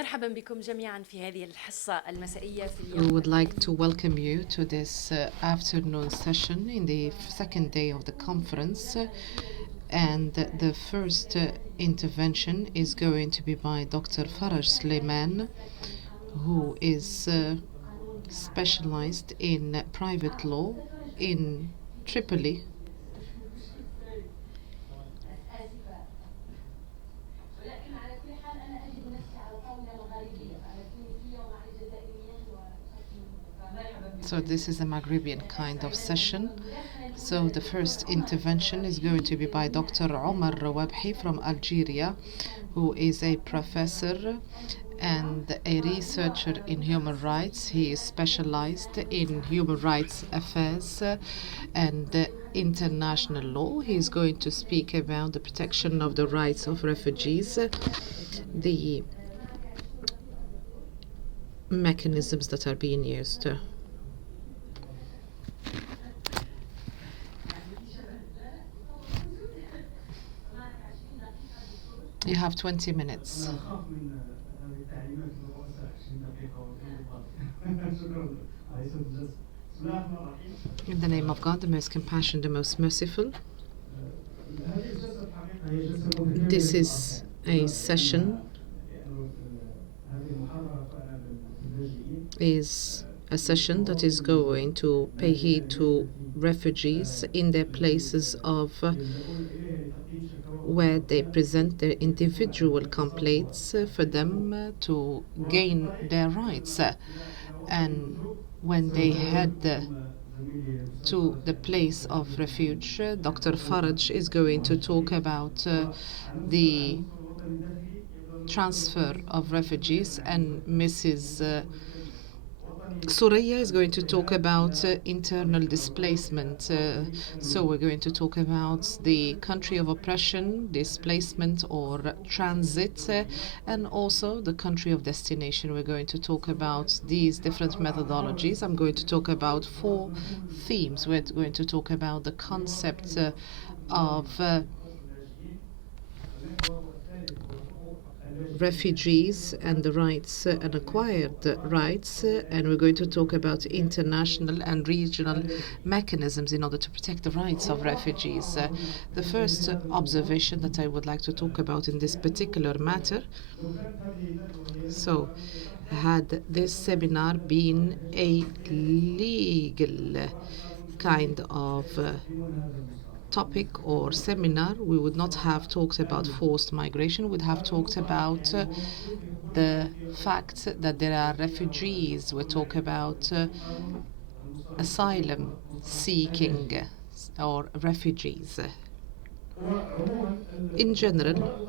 مرحبا بكم جميعا في هذه الحصة المسائية في We اليوم would like to welcome you to this afternoon session in the second day of the conference. And the first intervention is going to be by Dr. Faraj Sliman, who is specialized in private law in Tripoli. So this is a Maghrebian kind of session. So the first intervention is going to be by Dr. Omar Rouabhi from Algeria, who is a professor and a researcher in human rights. He is specialized in human rights affairs and international law. He is going to speak about the protection of the rights of refugees, the mechanisms that are being used. You have 20 minutes. In the name of God, the most compassionate, the most merciful. This is a session that is going to pay heed to refugees in their places of where they present their individual complaints for them to gain their rights. And when they head to the place of refuge, Dr. Faraj is going to talk about the transfer of refugees, and Mrs. Houria is going to talk about internal displacement. So we're going to talk about the country of oppression, displacement or transit, and also the country of destination. We're going to talk about these different methodologies. I'm going to talk about 4 themes. We're going to talk about the concept of refugees and the rights and acquired rights, and we're going to talk about international and regional mechanisms in order to protect the rights of refugees. The first observation that I would like to talk about in this particular matter, so had this seminar been a legal kind of topic or seminar, we would not have talked about forced migration. We would have talked about the fact that there are refugees. We talk about asylum seeking or refugees. In general,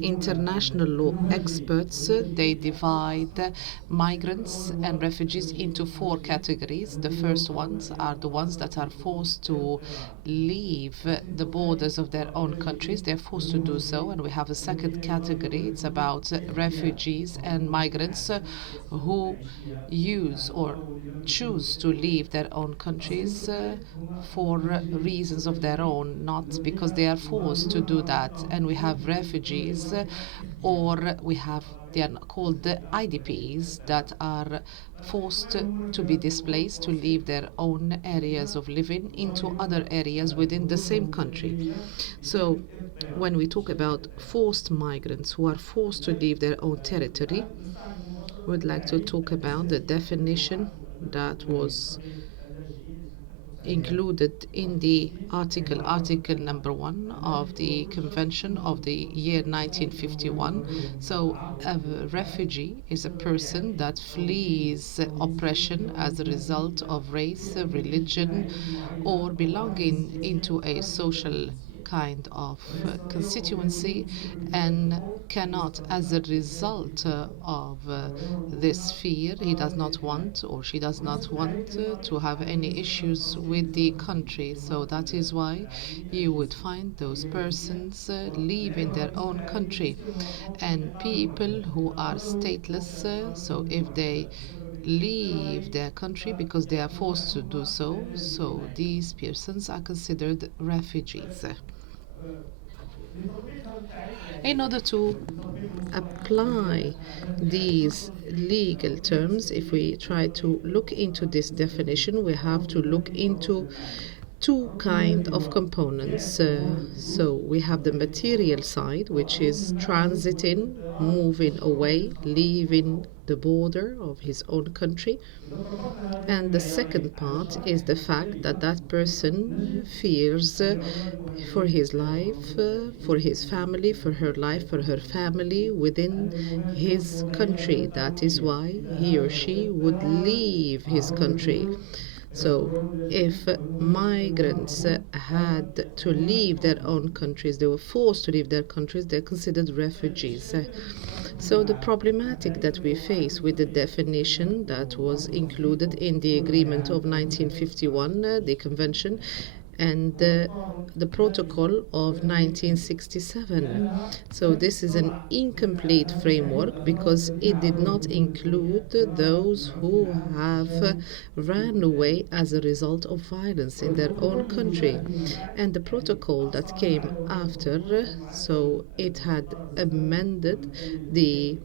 international law experts, they divide migrants and refugees into 4 categories. The first ones are the ones that are forced to leave the borders of their own countries. They're forced to do so. And we have a second category. It's about refugees and migrants who use or choose to leave their own countries for reasons of their own, not because they are forced to do that. And we have refugees, or they are called the IDPs, that are forced to be displaced, to leave their own areas of living into other areas within the same country. So when we talk about forced migrants who are forced to leave their own territory, we'd like to talk about the definition that was included in the article number 1 of the Convention of the year 1951. So a refugee is a person that flees oppression as a result of race, religion, or belonging into a social kind of constituency, and cannot, as a result of this fear, he does not want or she does not want to have any issues with the country. So that is why you would find those persons leaving their own country. And people who are stateless, so if they leave their country because they are forced to do so, so these persons are considered refugees. In order to apply these legal terms, if we try to look into this definition, we have to look into two kind of components. So we have the material side, which is transiting, moving away, leaving the border of his own country. And the second part is the fact that that person fears for his life, for his family, for her life, for her family within his country. That is why he or she would leave his country. So if migrants had to leave their own countries, they were forced to leave their countries, they're considered refugees. So the problematic that we face with the definition that was included in the agreement of 1951, the convention, and the protocol of 1967. So this is an incomplete framework because it did not include those who have ran away as a result of violence in their own country. And the protocol that came after, so it had amended the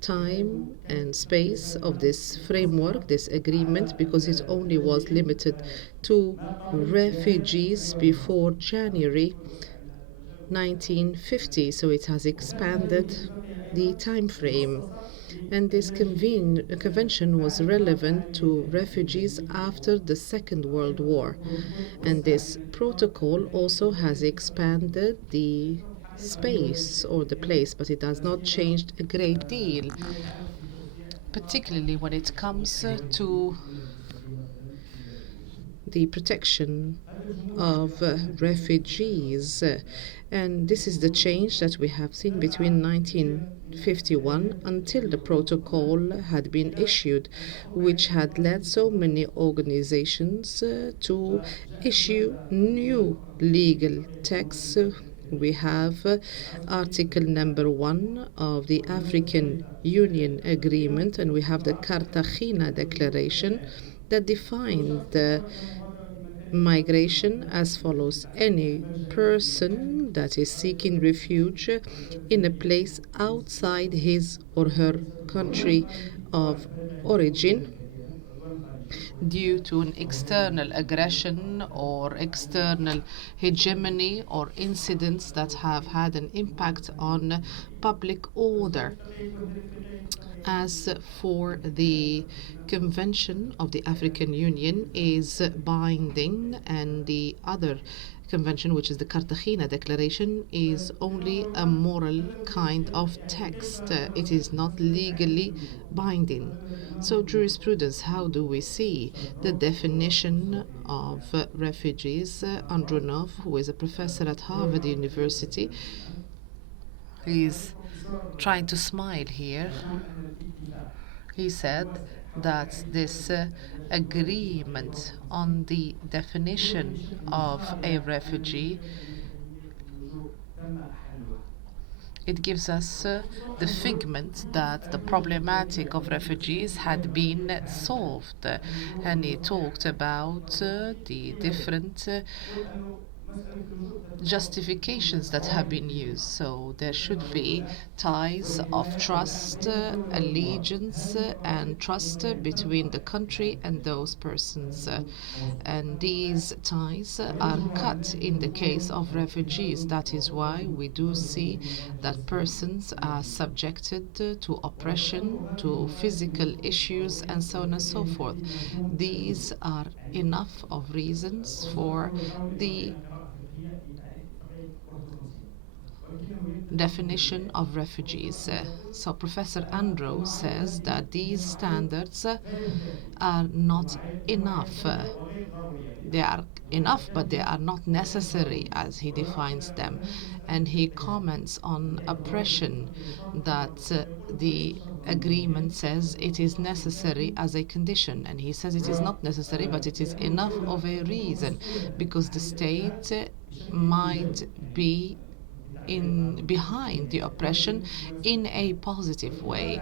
time and space of this framework, this agreement, because it only was limited to refugees before January 1950. So it has expanded the time frame. And this convention was relevant to refugees after the Second World War. And this protocol also has expanded the space or the place, but it has not changed a great deal, particularly when it comes to the protection of refugees. And this is the change that we have seen between 1951 until the protocol had been issued, which had led so many organizations to issue new legal texts. We have Article number 1 of the African Union Agreement, and we have the Cartagena Declaration that defined the migration as follows: any person that is seeking refuge in a place outside his or her country of origin due to an external aggression or external hegemony or incidents that have had an impact on public order. As for the Convention of the African Union is binding, and the other convention, which is the Cartagena Declaration, is only a moral kind of text. It is not legally binding. So jurisprudence, how do we see the definition of refugees? Andronov, who is a professor at Harvard University, is trying to smile here. He said that this agreement on the definition of a refugee, it gives us the figment that the problematic of refugees had been solved. And he talked about the different justifications that have been used. So there should be ties of trust, allegiance, and trust between the country and those persons. And these ties are cut in the case of refugees. That is why we do see that persons are subjected to oppression, to physical issues, and so on and so forth. These are enough of reasons for the definition of refugees. So Professor Andrew says that these standards are not enough. They are enough, but they are not necessary as he defines them. And he comments on oppression, that the agreement says it is necessary as a condition. And he says it is not necessary, but it is enough of a reason, because the state might be behind the oppression in a positive way.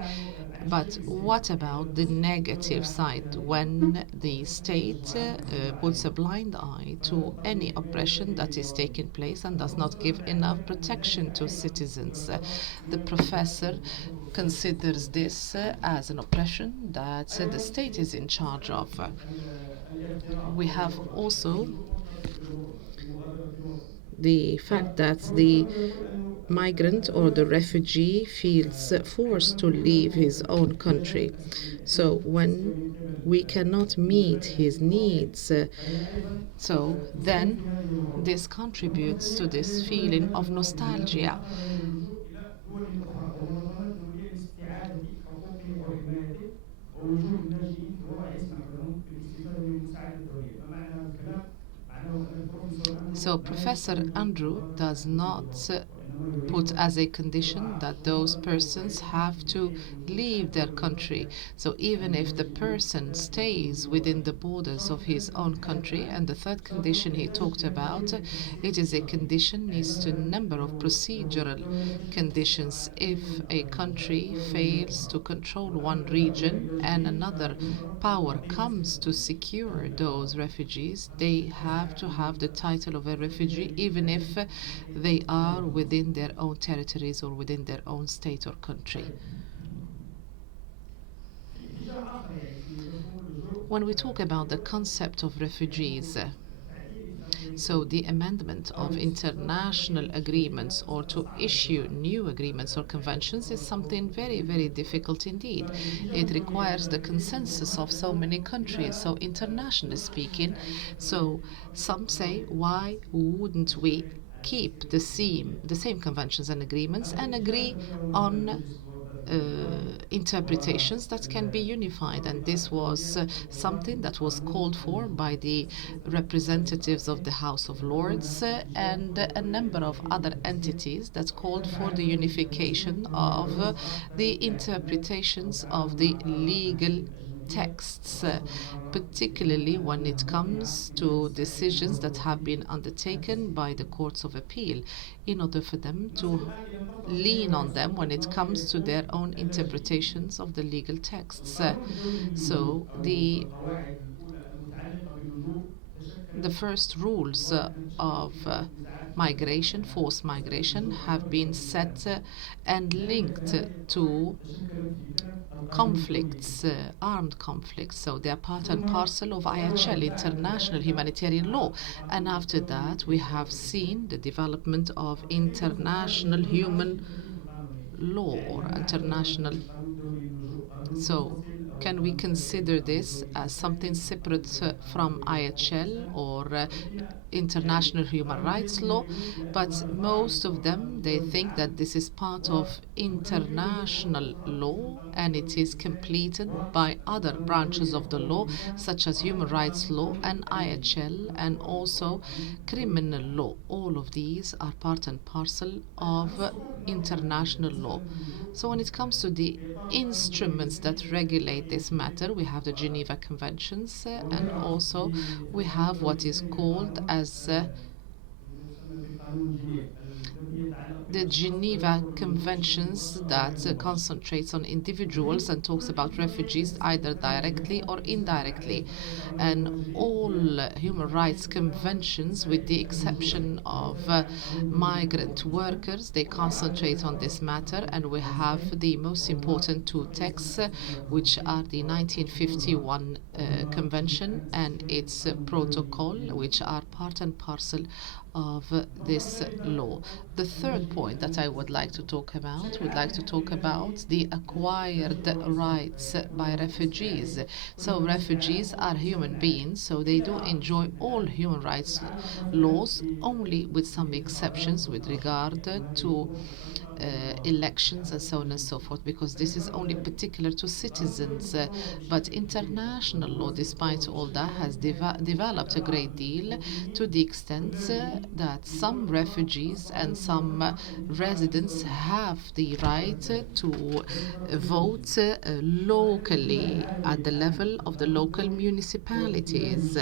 But what about the negative side, when the state puts a blind eye to any oppression that is taking place and does not give enough protection to citizens? The professor considers this as an oppression that the state is in charge of. We have also the fact that the migrant or the refugee feels forced to leave his own country. So when we cannot meet his needs, so then this contributes to this feeling of nostalgia. So Professor Andrew does not put as a condition that those persons have to leave their country. So even if the person stays within the borders of his own country, and the third condition he talked about, it is a condition needs to number of procedural conditions. If a country fails to control one region and another power comes to secure those refugees, they have to have the title of a refugee, even if they are within their own territories or within their own state or country. When we talk about the concept of refugees, so the amendment of international agreements or to issue new agreements or conventions is something very, very difficult indeed. It requires the consensus of so many countries. So internationally speaking, so some say, why wouldn't we keep the same conventions and agreements and agree on interpretations that can be unified? And this was something that was called for by the representatives of the House of Lords and a number of other entities that called for the unification of the interpretations of the legal texts, particularly when it comes to decisions that have been undertaken by the courts of appeal, in order for them to lean on them when it comes to their own interpretations of the legal texts. So the first rules of migration, forced migration, have been set and linked to conflicts, armed conflicts. So they are part and parcel of IHL, international humanitarian law. And after that, we have seen the development of international human law or international. So can we consider this as something separate from IHL or international human rights law? But most of them, they think that this is part of international law and it is completed by other branches of the law, such as human rights law and IHL and also criminal law. All of these are part and parcel of international law. So when it comes to the instruments that regulate this matter, we have the Geneva Conventions and also we have what is called as the Geneva Conventions that concentrates on individuals and talks about refugees either directly or indirectly. And all human rights conventions, with the exception of migrant workers, they concentrate on this matter. And we have the most important two texts, which are the 1951 Convention and its protocol, which are part and parcel of this law. The third point that I would like to talk about, the acquired rights by refugees. So refugees are human beings, so they do enjoy all human rights laws, only with some exceptions with regard to elections and so on and so forth, because this is only particular to citizens. But international law, despite all that, has developed a great deal to the extent that some refugees and some residents have the right to vote locally at the level of the local municipalities.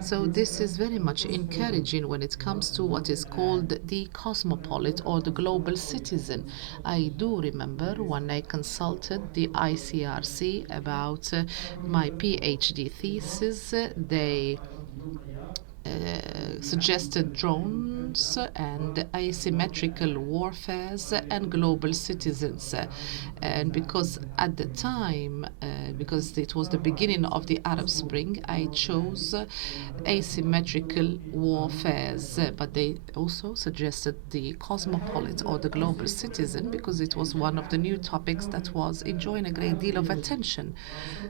So this is very much encouraging when it comes to what is called the cosmopolitan or the global citizen. citizen. I do remember when I consulted the ICRC about my PhD thesis, they suggested drones and asymmetrical warfares and global citizens. And because at the time, because it was the beginning of the Arab Spring, I chose asymmetrical warfares. But they also suggested the cosmopolitan or the global citizen because it was one of the new topics that was enjoying a great deal of attention.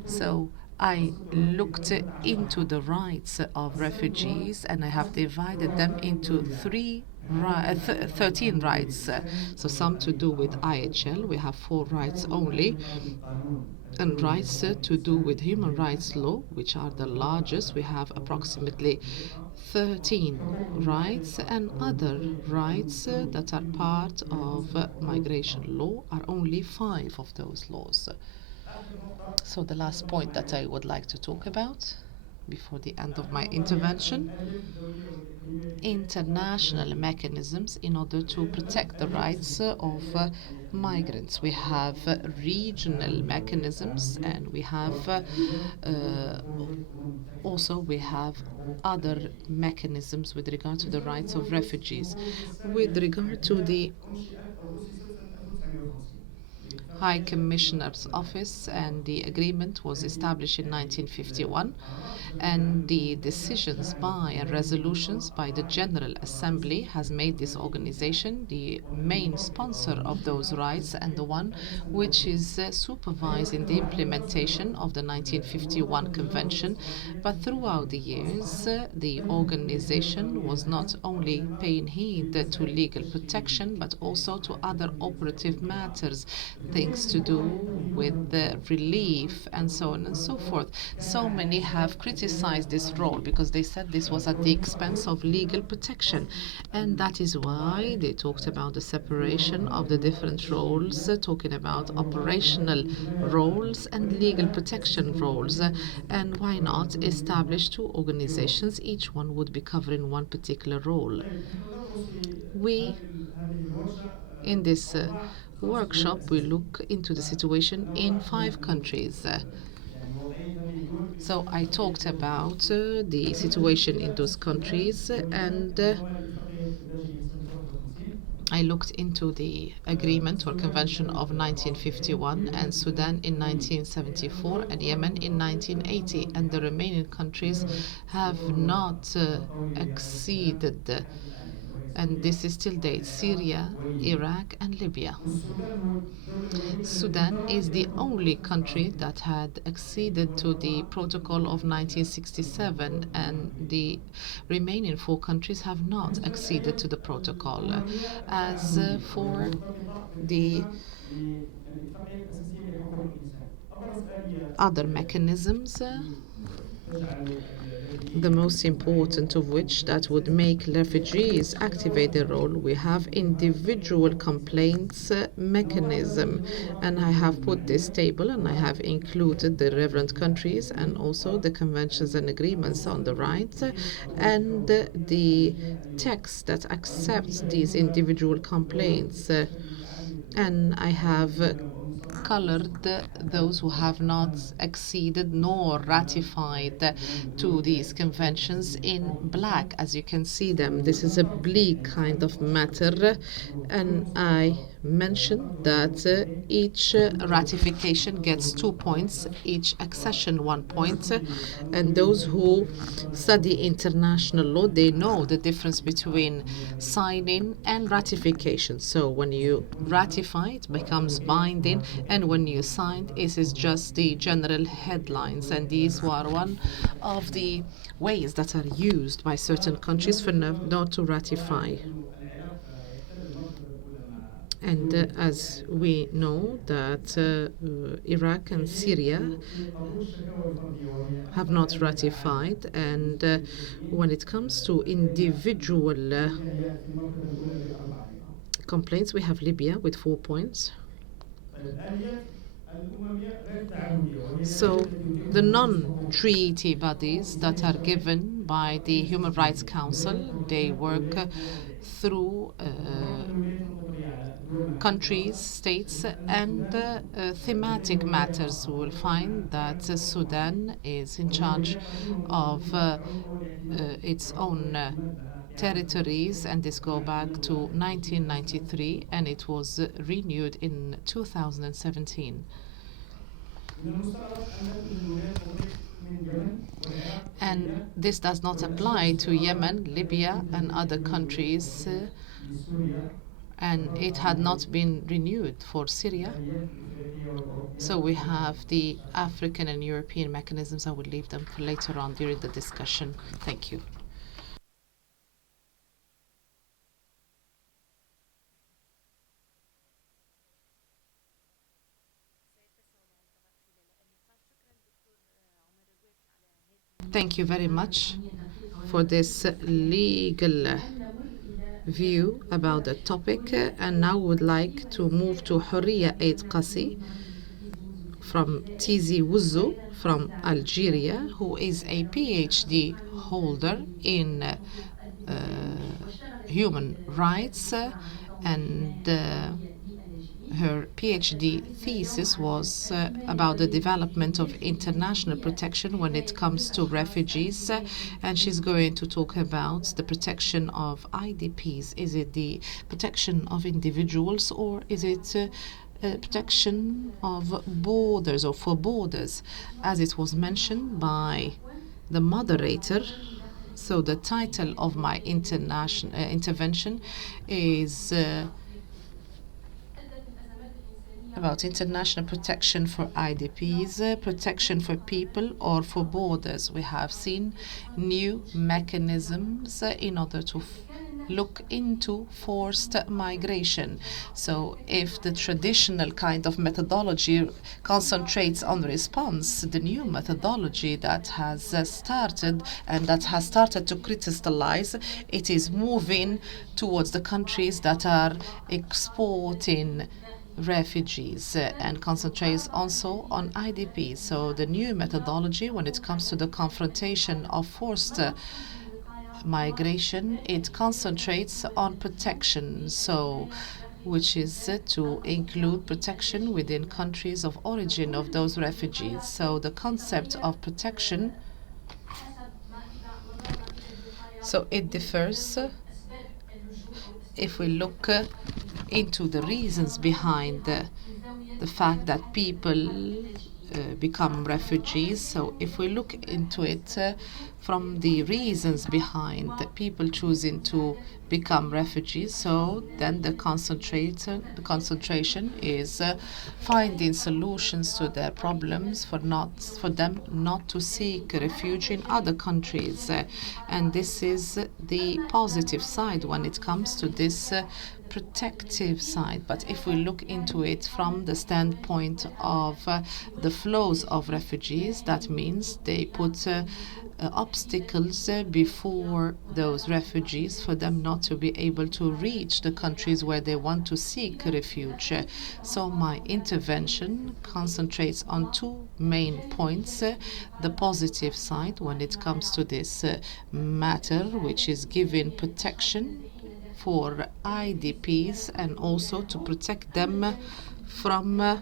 So I looked into the rights of refugees and I have divided them into 13 rights. So some to do with IHL, we have 4 rights only, and rights to do with human rights law, which are the largest. We have approximately 13 rights, and other rights that are part of migration law are only 5 of those laws. So the last point that I would like to talk about before the end of my intervention, international mechanisms in order to protect the rights of migrants. We have regional mechanisms, and we have also we have other mechanisms with regard to the rights of refugees. With regard to the High Commissioner's Office, and the agreement was established in 1951, and the decisions by and resolutions by the General Assembly has made this organization the main sponsor of those rights and the one which is supervising the implementation of the 1951 Convention. But throughout the years, the organization was not only paying heed to legal protection, but also to other operative matters, things to do with the relief and so on and so forth. So many have criticized this role because they said this was at the expense of legal protection, and that is why they talked about the separation of the different roles, talking about operational roles and legal protection roles, and why not establish 2 organizations, each one would be covering one particular role. We, in this workshop, we look into the situation in 5 countries. So I talked about the situation in those countries, and I looked into the agreement or convention of 1951, and Sudan in 1974, and Yemen in 1980, and the remaining countries have not acceded. And this is till date: Syria, Iraq, and Libya. Sudan is the only country that had acceded to the Protocol of 1967, and the remaining 4 countries have not acceded to the protocol. As for the other mechanisms, the most important of which that would make refugees activate their role, we have individual complaints mechanism, and I have put this table and I have included the relevant countries and also the conventions and agreements on the right, and the text that accepts these individual complaints, and I have colored those who have not acceded nor ratified to these conventions in black, as you can see them. This is a bleak kind of matter, and I mentioned that each ratification gets 2 points, each accession 1 point, and those who study international law, they know the difference between signing and ratification. So when you ratify, it becomes binding, and when you sign, it is just the general headlines, and these were one of the ways that are used by certain countries for not to ratify. And as we know that Iraq and Syria have not ratified, and when it comes to individual complaints, we have Libya with 4 points. So the non-treaty bodies that are given by the Human Rights Council, they work through countries, states, and thematic matters. We will find that Sudan is in charge of its own territories, and this go back to 1993, and it was renewed in 2017. And this does not apply to Yemen, Libya, and other countries, and it had not been renewed for Syria. So we have the African and European mechanisms. I will leave them for later on during the discussion. Thank you. Thank you very much for this legal view about the topic. And now would like to move to Houria Kaci from Tizi, Ouzou, from Algeria, who is a PhD holder in human rights, and her PhD thesis was about the development of international protection when it comes to refugees, and she's going to talk about the protection of IDPs. Is it the protection of individuals, or is it protection of borders or for borders, as it was mentioned by the moderator? So the title of my international intervention is about international protection for IDPs, protection for people or for borders. We have seen new mechanisms in order to look into forced migration. So if the traditional kind of methodology concentrates on response, the new methodology that has started and that has started to crystallize, it is moving towards the countries that are exporting refugees and concentrates also on IDPs. So the new methodology when it comes to the confrontation of forced migration, it concentrates on protection, so which is to include protection within countries of origin of those refugees. So the concept of protection, so it differs if we look into the reasons behind the fact that people become refugees. So if we look into it from the reasons behind the people choosing to become refugees, so then the concentration is finding solutions to their problems for them not to seek refuge in other countries. And this is the positive side when it comes to this protective side. But if we look into it from the standpoint of the flows of refugees, that means they put obstacles before those refugees for them not to be able to reach the countries where they want to seek refuge. So my intervention concentrates on two main points. The positive side when it comes to this matter, which is giving protection for IDPs and also to protect them from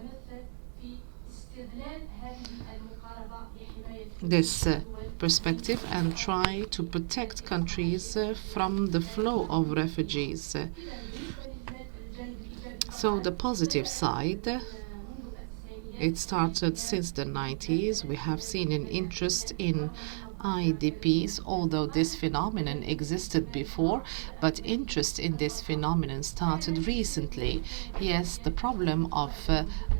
this perspective and try to protect countries from the flow of refugees. So the positive side, it started since the 90s. We have seen an interest in IDPs, although this phenomenon existed before, but interest in this phenomenon started recently. Yes, the problem of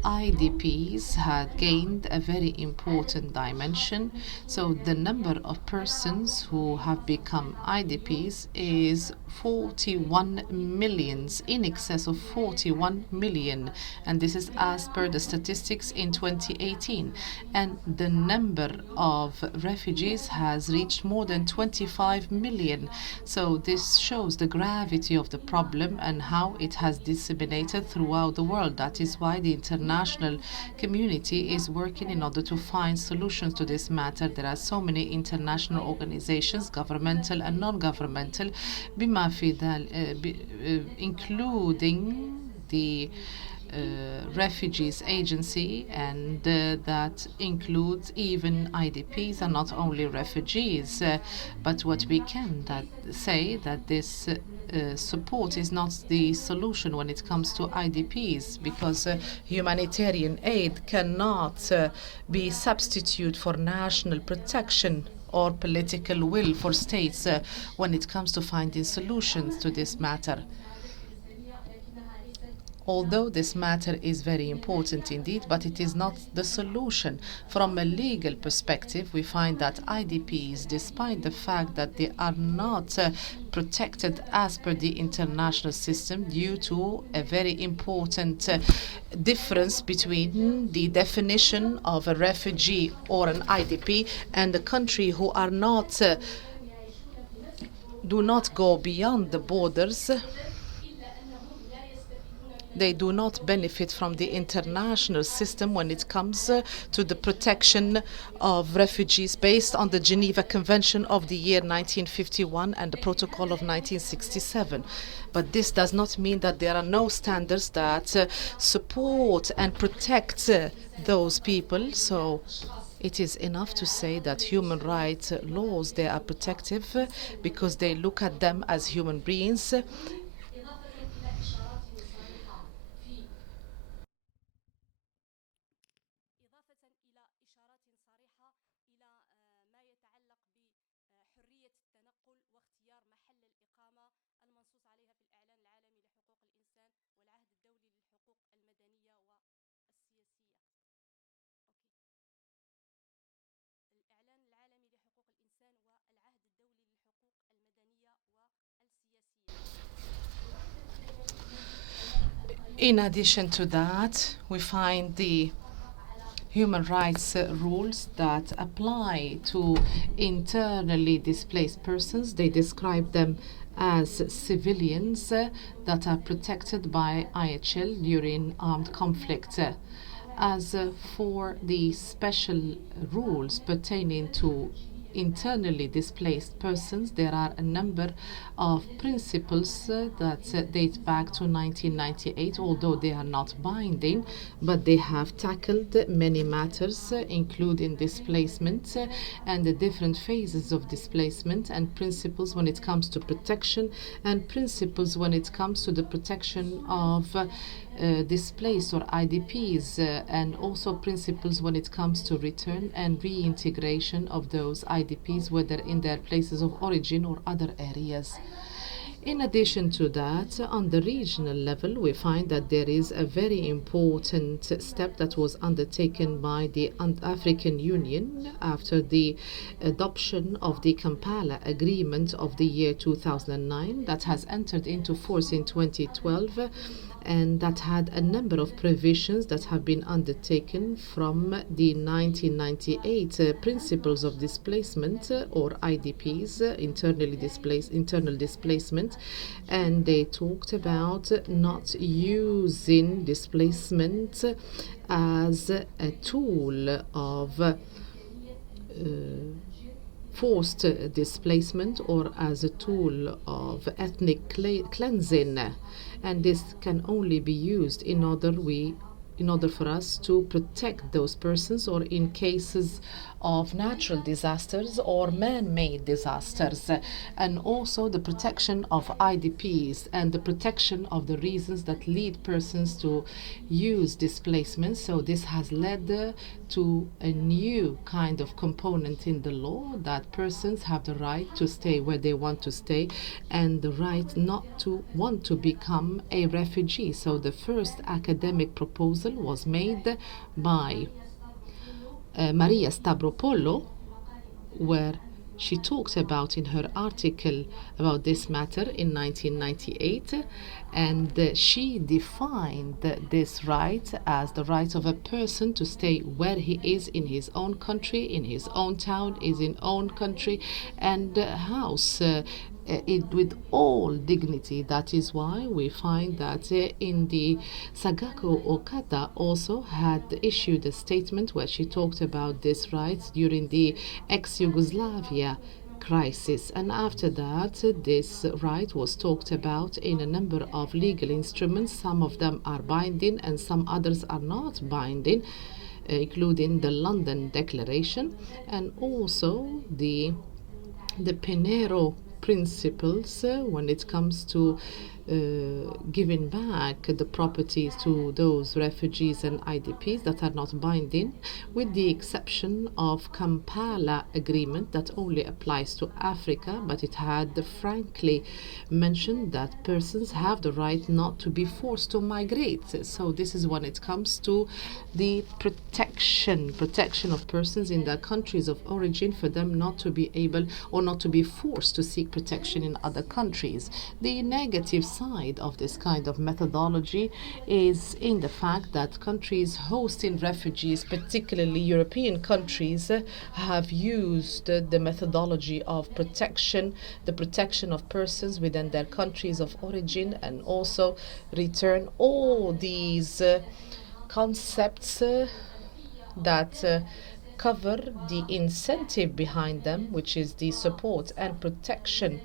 IDPs had gained a very important dimension. So the number of persons who have become IDPs is 41 million, in excess of 41 million, and this is as per the statistics in 2018. And the number of refugees has reached more than 25 million. So this shows the gravity of the problem and how it has disseminated throughout the world. That is why the international community is working in order to find solutions to this matter. There are so many international organizations, governmental and non-governmental, including the Refugees Agency, and that includes even IDPs and not only refugees. But what we can say that this support is not the solution when it comes to IDPs, because humanitarian aid cannot be substitute for national protection or political will for states when it comes to finding solutions to this matter. Although this matter is very important indeed, but it is not the solution. From a legal perspective, we find that IDPs, despite the fact that they are not protected as per the international system due to a very important difference between the definition of a refugee or an IDP and the country who are not do not go beyond the borders. They do not benefit from the international system when it comes to the protection of refugees based on the Geneva Convention of the year 1951 and the Protocol of 1967. But this does not mean that there are no standards that support and protect those people. So it is enough to say that human rights laws, they are protective because they look at them as human beings. In addition to that, we find the human rights rules that apply to internally displaced persons. They describe them as civilians that are protected by IHL during armed conflict. As for the special rules pertaining to internally displaced persons, there are a number of principles that date back to 1998, although they are not binding, but they have tackled many matters, including displacement and the different phases of displacement, and principles when it comes to protection, and principles when it comes to the protection of displaced or IDPs, and also principles when it comes to return and reintegration of those IDPs, whether in their places of origin or other areas. In addition to that, on the regional level, we find that there is a very important step that was undertaken by the African Union after the adoption of the Kampala Agreement of the year 2009 that has entered into force in 2012, and that had a number of provisions that have been undertaken from the 1998 principles of displacement or IDPs, internal displacement, and they talked about not using displacement as a tool of forced displacement or as a tool of ethnic cleansing, and this can only be used in order for us to protect those persons, or in cases of natural disasters or man-made disasters, and also the protection of IDPs and the protection of the reasons that lead persons to use displacement. So this has led to a new kind of component in the law, that persons have the right to stay where they want to stay and the right not to want to become a refugee. So the first academic proposal was made by Maria Stavropoulos, where she talks about in her article about this matter in 1998, and she defined this right as the right of a person to stay where he is in his own country, in his own town, in his own country and house, with all dignity. That is why we find that in the Sagako Okada also had issued a statement where she talked about this right during the ex-Yugoslavia crisis. And after that, this right was talked about in a number of legal instruments. Some of them are binding and some others are not binding, including the London Declaration and also the Pinero principles when it comes to giving back the properties to those refugees and IDPs that are not binding, with the exception of Kampala agreement that only applies to Africa, but it had frankly mentioned that persons have the right not to be forced to migrate. So this is when it comes to the protection of persons in their countries of origin, for them not to be able or not to be forced to seek protection in other countries. The negative side of this kind of methodology is in the fact that countries hosting refugees, particularly European countries, have used the methodology of protection, the protection of persons within their countries of origin, and also return. All these concepts that cover the incentive behind them, which is the support and protection,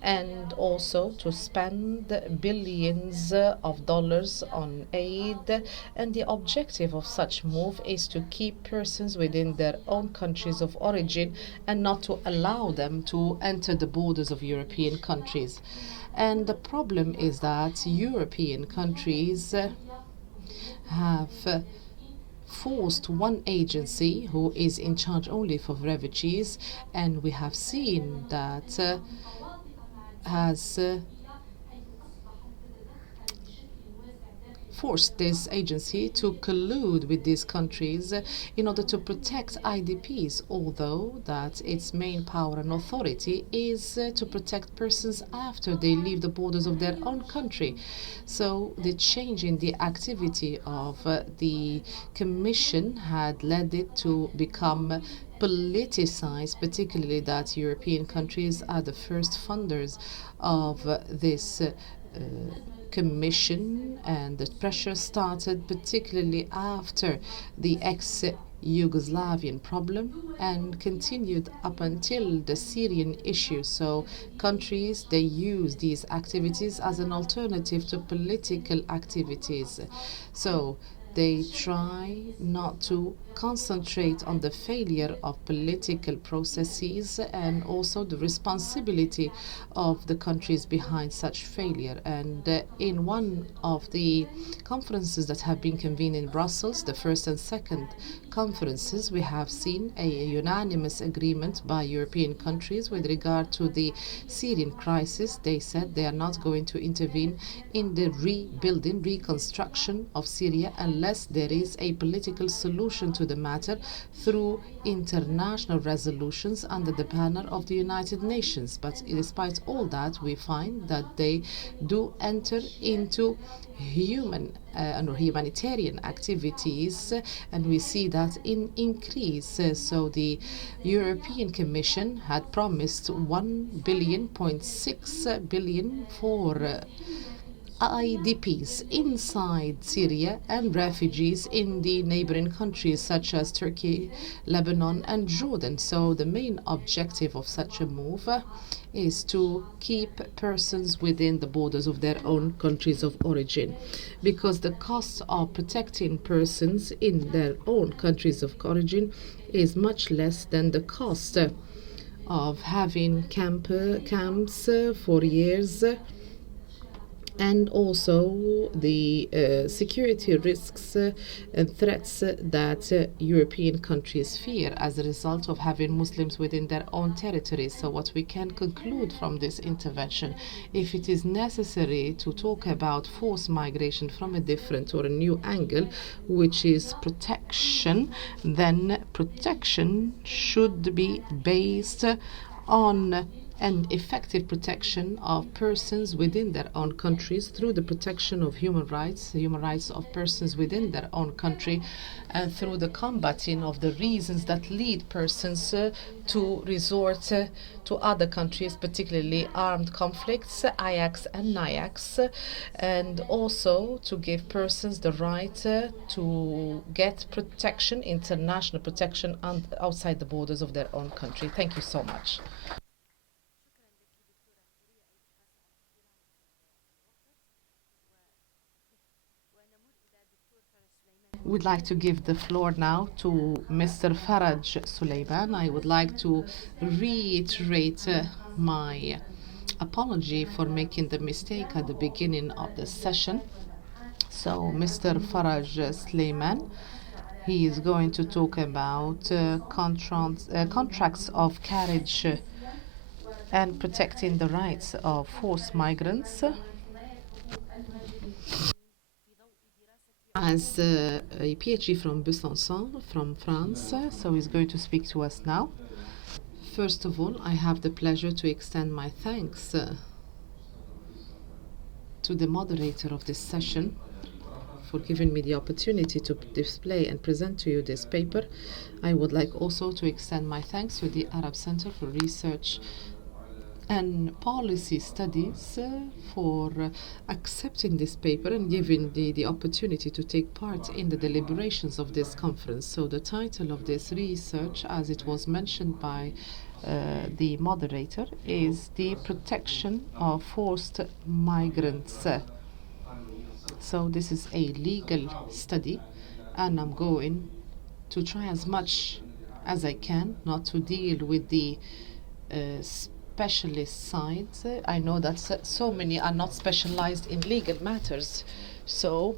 and also to spend billions of dollars on aid. And the objective of such move is to keep persons within their own countries of origin and not to allow them to enter the borders of European countries. And the problem is that European countries have forced one agency who is in charge only for refugees, and we have seen that has forced this agency to collude with these countries in order to protect IDPs, although that its main power and authority is to protect persons after they leave the borders of their own country. So the change in the activity of the Commission had led it to become politicized, particularly that European countries are the first funders of this Commission, and the pressure started particularly after the ex-Yugoslavian problem and continued up until the Syrian issue. So countries, they use these activities as an alternative to political activities. So they try not to concentrate on the failure of political processes and also the responsibility of the countries behind such failure. And in one of the conferences that have been convened in Brussels, the first and second conferences, we have seen a unanimous agreement by European countries with regard to the Syrian crisis. They said they are not going to intervene in the rebuilding, reconstruction of Syria unless there is a political solution to the matter through international resolutions under the banner of the United Nations. But despite all that, we find that they do enter into humanitarian activities, and we see that in increase. So the European Commission had promised 1.6 billion for IDPs inside Syria and refugees in the neighboring countries such as Turkey, Lebanon, and Jordan. So the main objective of such a move is to keep persons within the borders of their own countries of origin, because the cost of protecting persons in their own countries of origin is much less than the cost of having camps for years, and also the security risks and threats that European countries fear as a result of having Muslims within their own territories. So what we can conclude from this intervention, if it is necessary to talk about forced migration from a different or a new angle, which is protection, then protection should be based on and effective protection of persons within their own countries through the protection of human rights of persons within their own country, and through the combating of the reasons that lead persons to resort to other countries, particularly armed conflicts, IACs and NIACs, and also to give persons the right to get protection, international protection outside the borders of their own country. Thank you so much. would like to give the floor now to Mr. Faraj Sliman. I would like to reiterate my apology for making the mistake at the beginning of the session. So, Mr. Faraj Sliman, he is going to talk about contracts of carriage and protecting the rights of forced migrants. As a PhD from Besançon, from France, so he's going to speak to us now. First of all, I have the pleasure to extend my thanks to the moderator of this session for giving me the opportunity to display and present to you this paper. I would like also to extend my thanks to the Arab Center for Research and Policy Studies for accepting this paper and giving the opportunity to take part in the deliberations of this conference. So the title of this research, as it was mentioned by the moderator, is the protection of forced migrants. So this is a legal study, and I'm going to try as much as I can not to deal with the specialist sides. I know that so many are not specialized in legal matters, so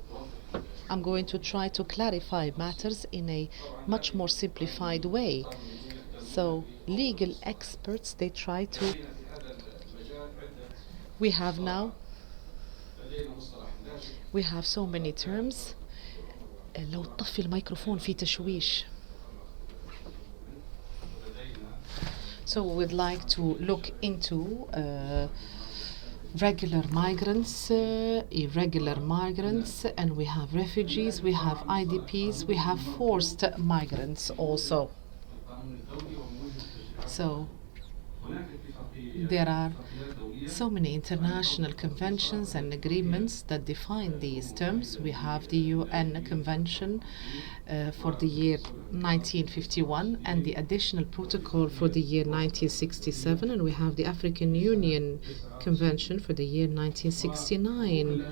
I'm going to try to clarify matters in a much more simplified way. So legal experts, they try to... We have so many terms. لو تطفي الميكروفون في تشويش. So we'd like to look into regular migrants, irregular migrants, and we have refugees, we have IDPs, we have forced migrants also. So there are so many international conventions and agreements that define these terms. We have the UN Convention for the year 1951 and the additional protocol for the year 1967, and we have the African Union Convention for the year 1969.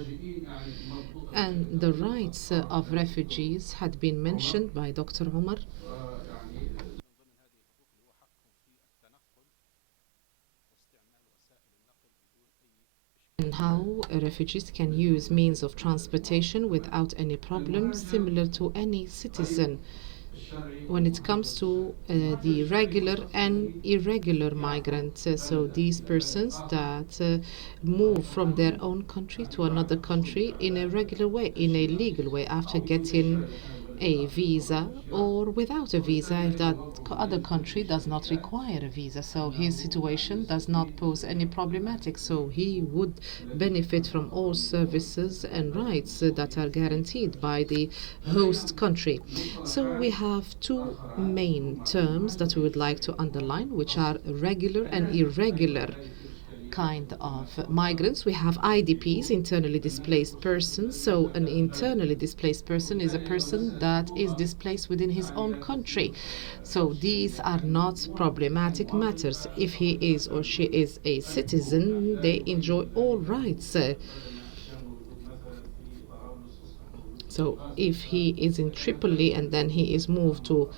And the rights of refugees had been mentioned by Dr. Omar. And how refugees can use means of transportation without any problems, similar to any citizen. When it comes to the regular and irregular migrants, so these persons that move from their own country to another country in a regular way, in a legal way, after getting a visa or without a visa if that other country does not require a visa. So his situation does not pose any problematic. So he would benefit from all services and rights that are guaranteed by the host country. So we have two main terms that we would like to underline, which are regular and irregular kind of migrants. We have IDPs, internally displaced persons. So an internally displaced person is a person that is displaced within his own country. So these are not problematic matters. If he is or she is a citizen, they enjoy all rights. So if he is in Tripoli and then he is moved to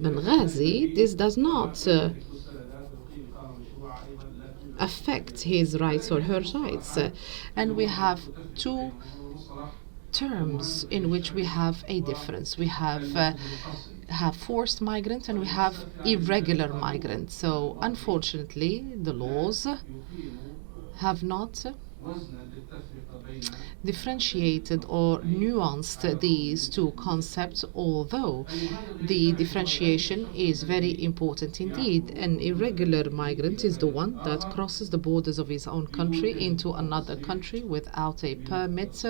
Benghazi, this does not affect his rights or her rights. And we have two terms in which we have a difference. We have forced migrants and we have irregular migrants. So unfortunately, the laws have not differentiated or nuanced these two concepts, although the differentiation is very important indeed. An irregular migrant is the one that crosses the borders of his own country into another country without a permit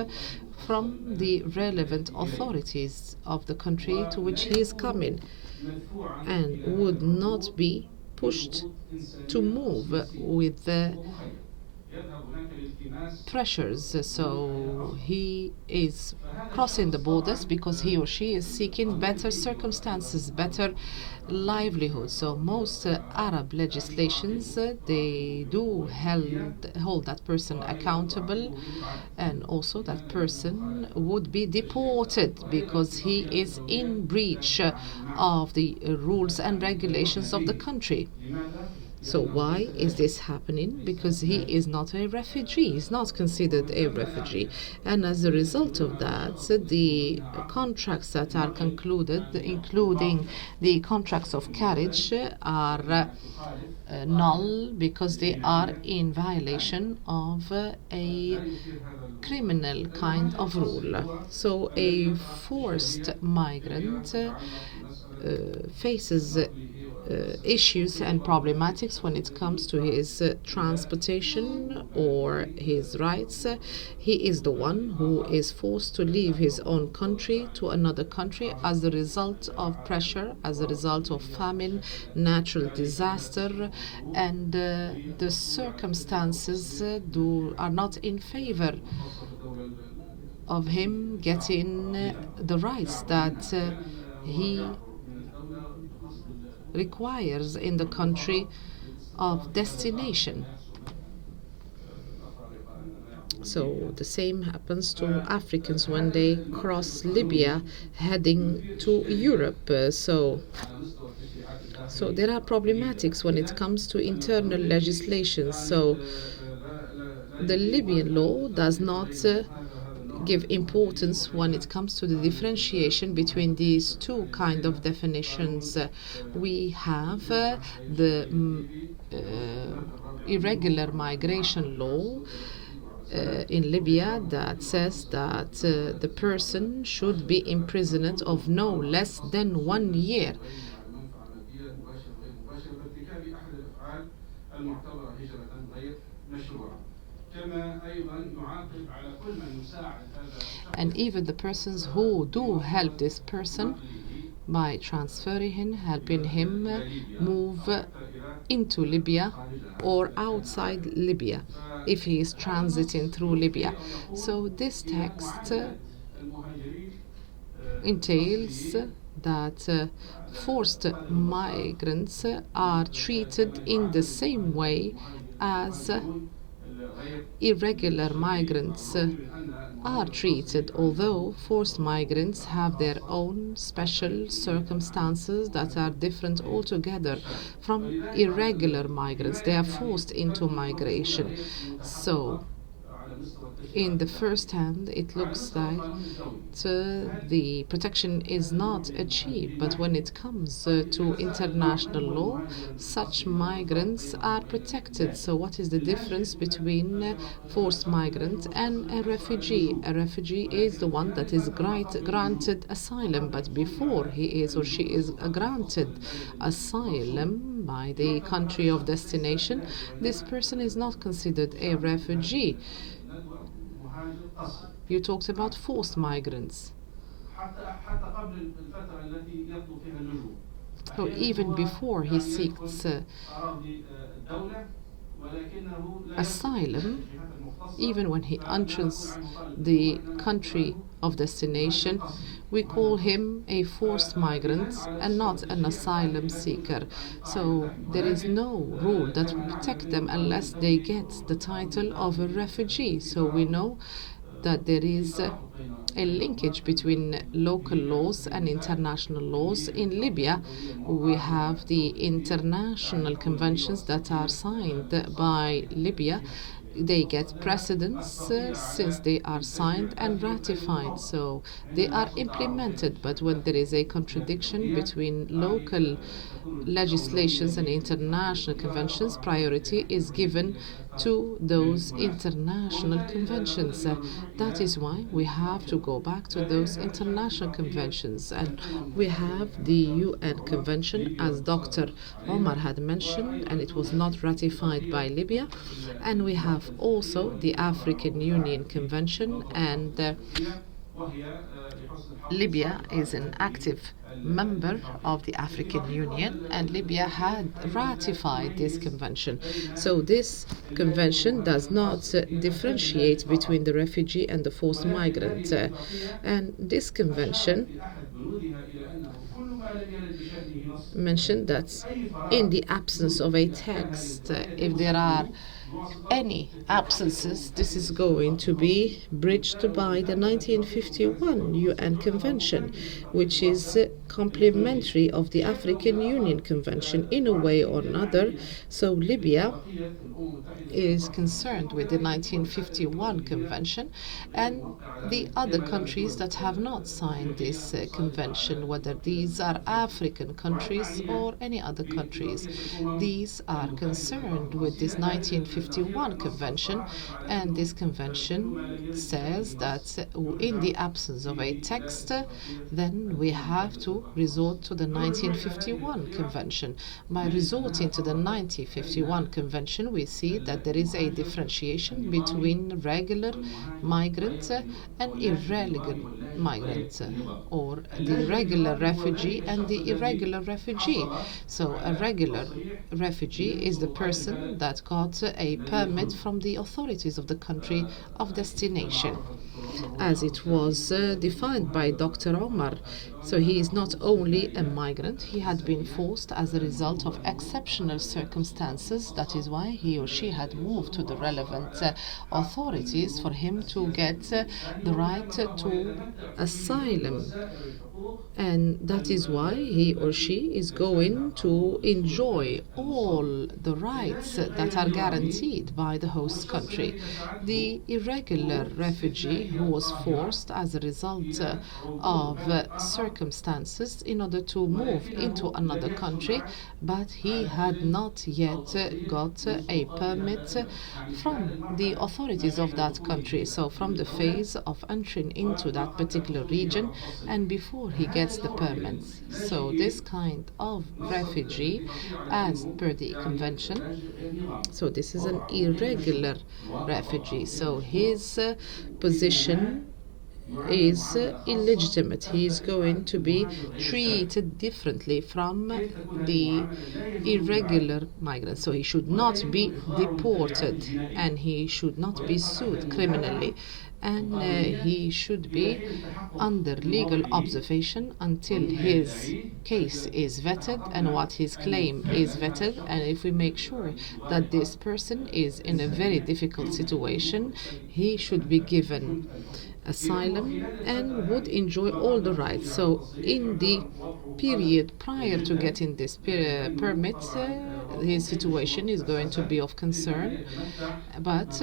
from the relevant authorities of the country to which he is coming, and would not be pushed to move with pressures. So he is crossing the borders because he or she is seeking better circumstances, better livelihood. So most Arab legislations, they do hold that person accountable, and also that person would be deported because he is in breach of the rules and regulations of the country. So why is this happening? Because he is not a refugee. He's not considered a refugee. And as a result of that, the contracts that are concluded, including the contracts of carriage, are null because they are in violation of a criminal kind of rule. So a forced migrant faces issues and problematics when it comes to his transportation or his rights. He is the one who is forced to leave his own country to another country as a result of pressure, as a result of famine, natural disaster, and the circumstances are not in favor of him getting the rights that he requires in the country of destination. So the same happens to Africans when they cross Libya heading to Europe. So there are problematics when it comes to internal legislation. So the Libyan law does not give importance when it comes to the differentiation between these two kind of definitions. We have the irregular migration law in Libya that says that the person should be imprisoned of no less than 1 year. And even the persons who do help this person by transferring him, helping him move into Libya or outside Libya if he is transiting through Libya. So this text entails that forced migrants are treated in the same way as irregular migrants are treated, although forced migrants have their own special circumstances that are different altogether from irregular migrants. They are forced into migration. So in the first hand, it looks like the protection is not achieved, but when it comes to international law, such migrants are protected. So what is the difference between forced migrant and a refugee? A refugee is the one that is granted asylum, but before he is or she is granted asylum by the country of destination, this person is not considered a refugee. You talked about forced migrants. So even before he seeks asylum, even when he enters the country of destination, we call him a forced migrant and not an asylum seeker. So there is no rule that will protect them unless they get the title of a refugee. So we know that there is a linkage between local laws and international laws. In Libya, we have the international conventions that are signed by Libya. They get precedence since they are signed and ratified, so they are implemented. But when there is a contradiction between local legislations and international conventions, priority is given to those international conventions. That is why we have to go back to those international conventions. And we have the UN Convention, as Dr. Omar had mentioned, and it was not ratified by Libya. And we have also the African Union Convention, and Libya is an active member of the African Union, and Libya had ratified this convention. So this convention does not differentiate between the refugee and the forced migrant. And this convention mentioned that in the absence of a text, if there are any absences, this is going to be bridged by the 1951 UN Convention, which is complementary of the African Union Convention in a way or another. So Libya is concerned with the 1951 Convention, and the other countries that have not signed this convention, whether these are African countries or any other countries, these are concerned with this 1951 Convention, and this convention says that in the absence of a text, then we have to resort to the 1951 Convention. By resorting to the 1951 Convention, we see that there is a differentiation between regular migrants and irregular migrants, or the regular refugee and the irregular refugee. So a regular refugee is the person that got a permit from the authorities of the country of destination, as it was defined by Dr. Omar. So he is not only a migrant, he had been forced as a result of exceptional circumstances. That is why he or she had moved to the relevant authorities for him to get the right to asylum. And that is why he or she is going to enjoy all the rights that are guaranteed by the host country. The irregular refugee who was forced as a result of circumstances in order to move into another country, but he had not yet got a permit from the authorities of that country. So from the phase of entering into that particular region and before he gets the permits. So this kind of refugee, as per the convention, so this is an irregular refugee. So his position is illegitimate. He is going to be treated differently from the irregular migrants. So he should not be deported and he should not be sued criminally. And he should be under legal observation until his case is vetted and what his claim is vetted. And if we make sure that this person is in a very difficult situation, he should be given asylum and would enjoy all the rights. So in the period prior to getting this permit, his situation is going to be of concern, but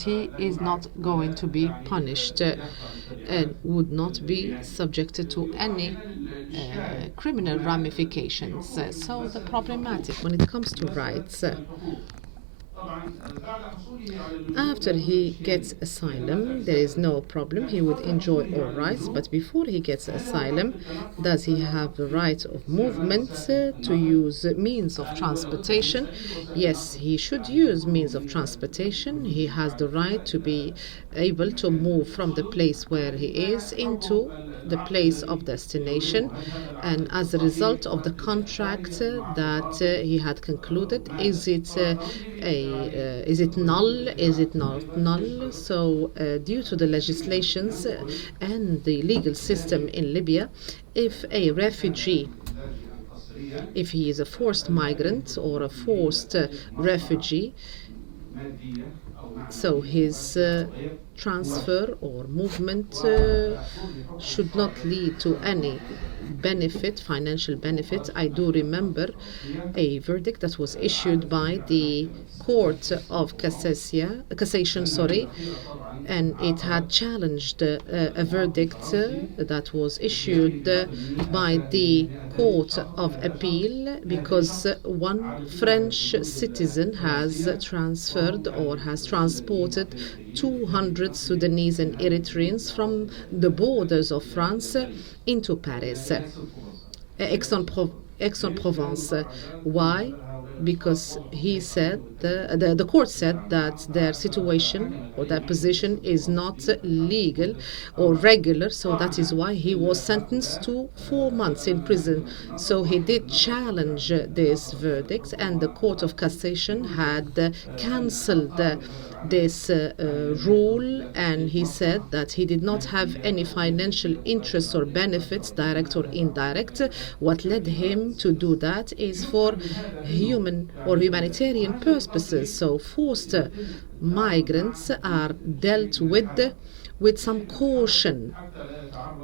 he is not going to be punished and would not be subjected to any criminal ramifications. So the problematic when it comes to rights, after he gets asylum, there is no problem. He would enjoy all rights. But before he gets asylum, does he have the right of movement to use means of transportation? Yes, he should use means of transportation. He has the right to be able to move from the place where he is into the place of destination. And as a result of the contract that he had concluded, is it null? Is it not null? So due to the legislations and the legal system in Libya, if a refugee, if he is a forced migrant or a forced refugee, so his transfer or movement should not lead to any benefit, financial benefit. I do remember a verdict that was issued by the Court of Cassation, and it had challenged a verdict that was issued by the Court of Appeal because one French citizen has transferred or has transported 200 Sudanese and Eritreans from the borders of France into Paris, Aix-en-Provence. Why? because he said the court said that their situation or their position is not legal or regular, so that is why he was sentenced to 4 months in prison. So he did challenge this verdict, and the Court of Cassation had cancelled this rule, and he said that he did not have any financial interests or benefits, direct or indirect. What led him to do that is for human or humanitarian purposes. So forced migrants are dealt with some caution,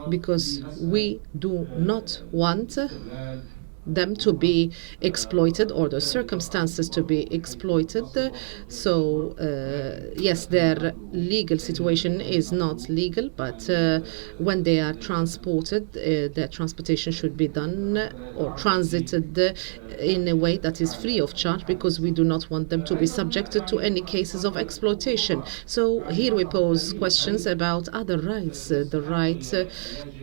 because we do not want them to be exploited or the circumstances to be exploited. So, yes, their legal situation is not legal, but when they are transported, their transportation should be done or transited in a way that is free of charge, because we do not want them to be subjected to any cases of exploitation. So here we pose questions about other rights, the right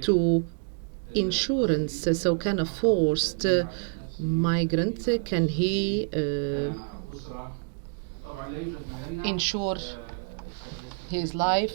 to insurance. So can a forced migrant, can he insure his life?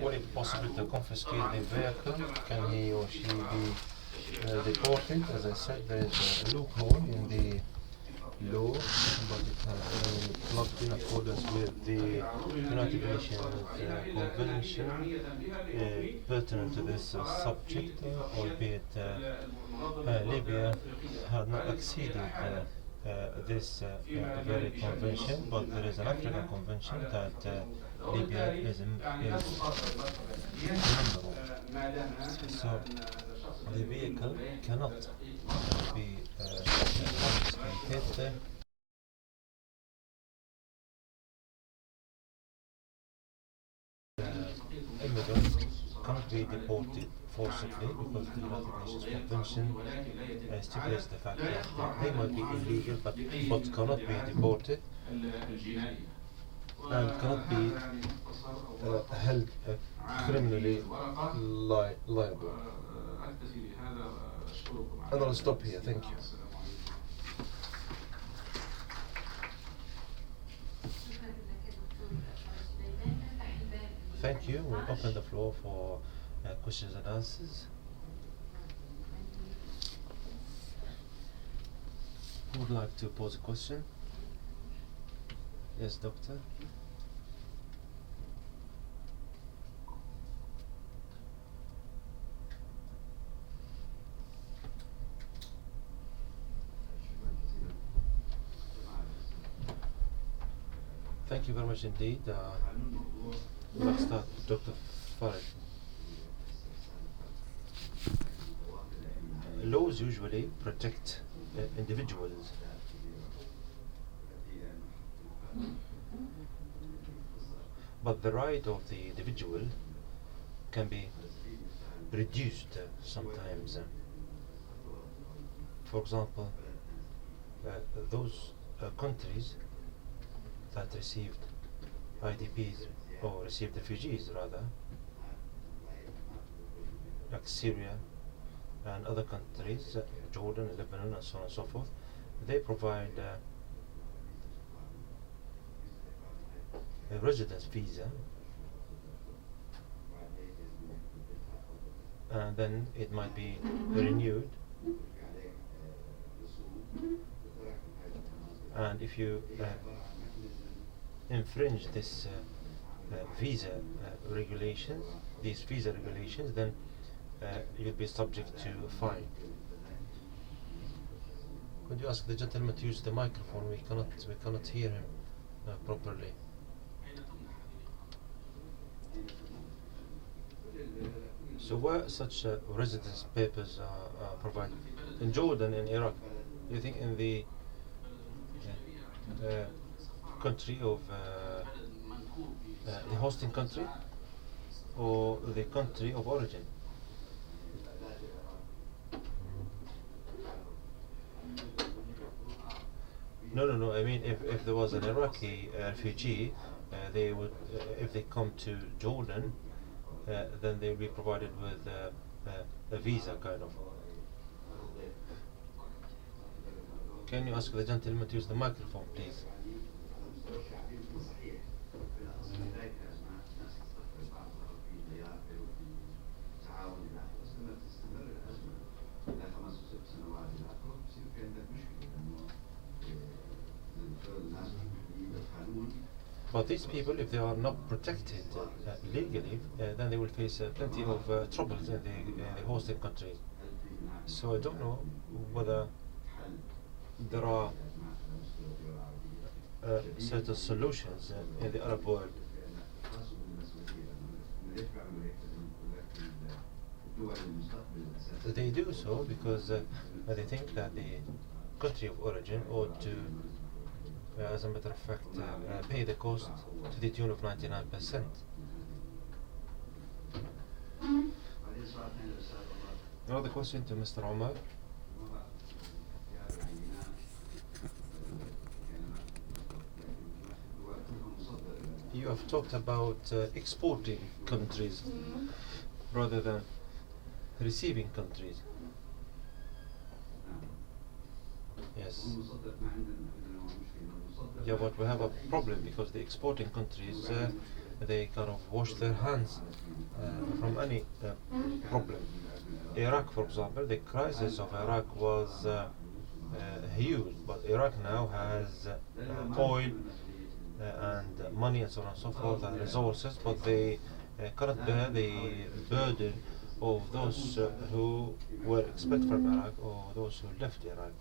Will it possible to confiscate the vehicle? Can he or she be deported? As I said, there is a loophole in the law, but it has not in accordance with the United Nations Convention pertinent to this subject, albeit Libya had not exceeded this very convention, but there is an African convention that Libya is a member of. So the vehicle cannot be confiscated. Immigrants cannot be deported forcibly because the United Nations Convention stipulates the fact that they might be illegal but cannot be deported and cannot be held criminally liable. And I'll stop here, thank you. Thank you. We'll open the floor for questions and answers. Who would like to pose a question? Yes, Doctor. Thank you very much indeed. Let's start with Dr. Faraj. Laws usually protect individuals. But the right of the individual can be reduced sometimes. For example, those countries that received IDPs or received refugees rather, like Syria and other countries, Jordan, Lebanon and so on and so forth, they provide a residence visa, and then it might be renewed, and if you infringe this visa regulations, these visa regulations, then you'll be subject to a fine. Could you ask the gentleman to use the microphone? We cannot hear him properly. So where such residence papers are provided? In Jordan, in Iraq? Do you think in the country of the hosting country or the country of origin. No. I mean, if there was an Iraqi refugee, they would, if they come to Jordan, then they will be provided with a visa, kind of. Can you ask the gentleman to use the microphone, please? But these people, if they are not protected legally, then they will face plenty of troubles in the hosting countries. So I don't know whether there are certain solutions in the Arab world. They do so because they think that the country of origin ought to, as a matter of fact, pay the cost to the tune of 99%. Another question to Mr. Omar. You have talked about exporting countries rather than receiving countries. Yes. Yeah, but we have a problem because the exporting countries, they kind of wash their hands from any problem. Iraq, for example, the crisis of Iraq was huge, but Iraq now has oil and money and so on and so forth and resources, but they cannot bear the burden of those who were expelled from Iraq or those who left Iraq.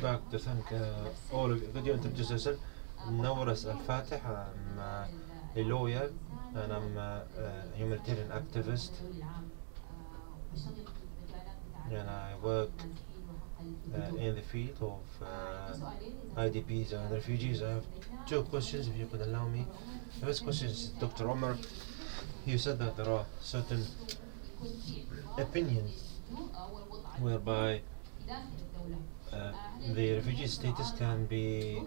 Back to thank all of you. Could you introduce yourself? Nawras Al-Fatih. I'm a lawyer and I'm a humanitarian activist, and I work in the field of IDPs and refugees. I have two questions, if you could allow me. The first question is Dr. Omar. You said that there are certain opinions whereby the refugee status can be,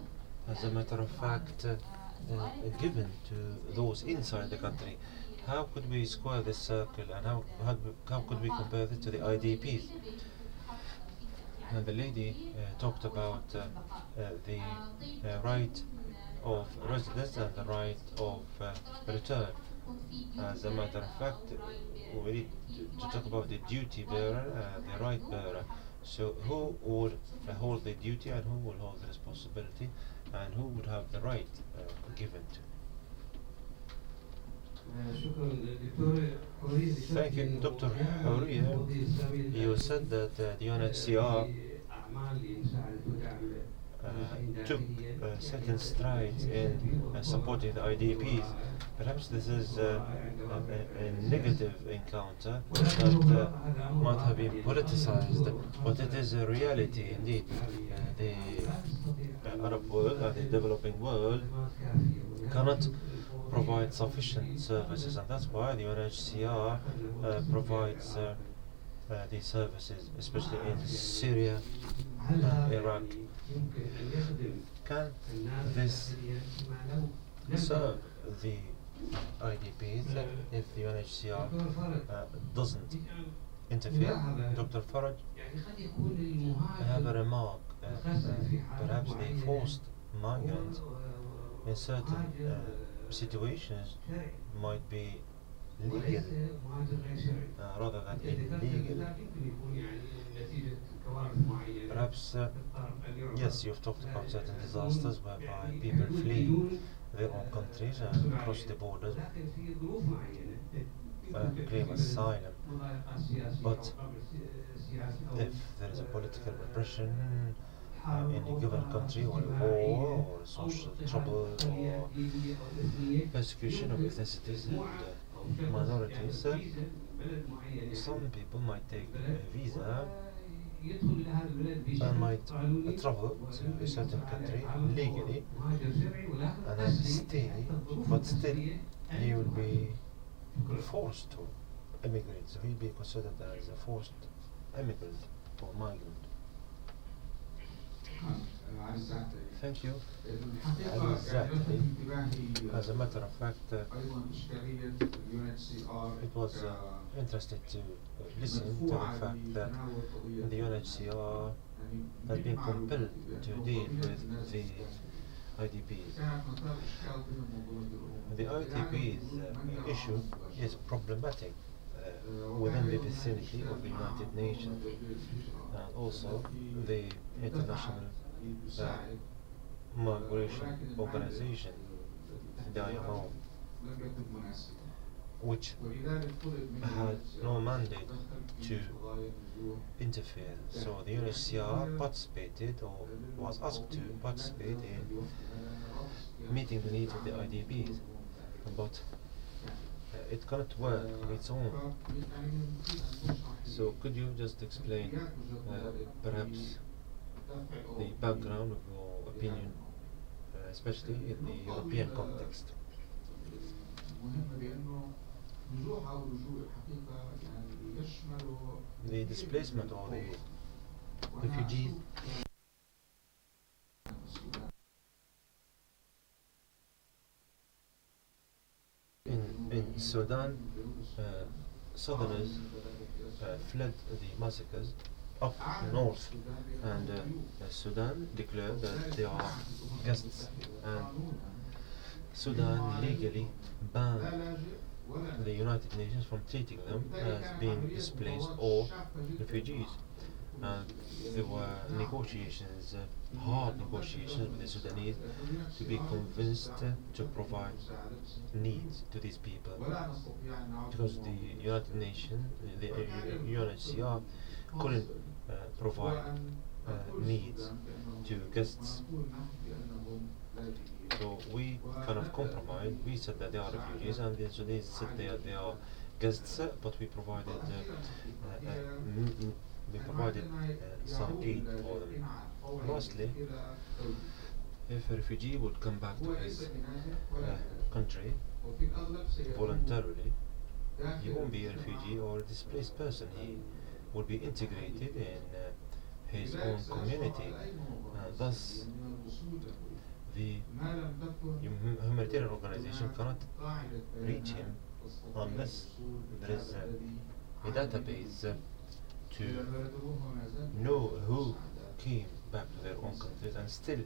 as a matter of fact, given to those inside the country. How could we square this circle, and how could we compare this to the IDPs? And the lady talked about the right of residence and the right of return. As a matter of fact, we need to talk about the duty bearer and the right bearer. So who would hold the duty and who will hold the responsibility, and who would have the right given to? Thank you, Dr. Houria. You said that the UNHCR took certain strides in supporting the IDPs. Perhaps this is a negative encounter that might have been politicized, but it is a reality indeed. The Arab world and the developing world cannot provide sufficient services, and that's why the UNHCR provides these services, especially in Syria and Iraq. Can this serve the IDPs if the UNHCR doesn't interfere? Dr. Faraj, I have a remark. Perhaps the forced migrants in certain situations might be legal rather than illegal. Perhaps, yes, you've talked about certain disasters whereby people flee their own countries and cross the borders, claim asylum. But if there is a political repression in a given country, or war, or social trouble, or persecution of ethnicities and minorities, some people might take a visa and might travel to a certain country legally and have a stay, but still he will be forced to immigrate, so he'll be considered as a forced immigrant or migrant. Thank you. Exactly. As a matter of fact, it was interesting to listen to the fact that the UNHCR has been compelled to deal with the IDPs. The IDPs issue is problematic within the vicinity of the United Nations and also the International Migration Organization, the IMO, which had no mandate to interfere. So the UNHCR participated, or was asked to participate in meeting the needs of the IDPs, but it cannot work on its own. So could you just explain perhaps the background of your opinion, especially in the European context? The displacement or the refugees in Sudan, southerners fled the massacres up north, and Sudan declared that they are guests, and Sudan legally banned the United Nations from treating them as being displaced or refugees. And there were negotiations, hard negotiations with the Sudanese to be convinced to provide needs to these people, because the United Nations, the UNHCR, couldn't provide needs to guests. So we kind of compromised. We said that they are refugees, and the Sudanese said they are guests, but we provided some aid for them. Mostly, if a refugee would come back to his country voluntarily, he won't be a refugee or a displaced person. He would be integrated in his own community, and thus the humanitarian organization cannot reach him unless there is a database to know who came back to their own countries and still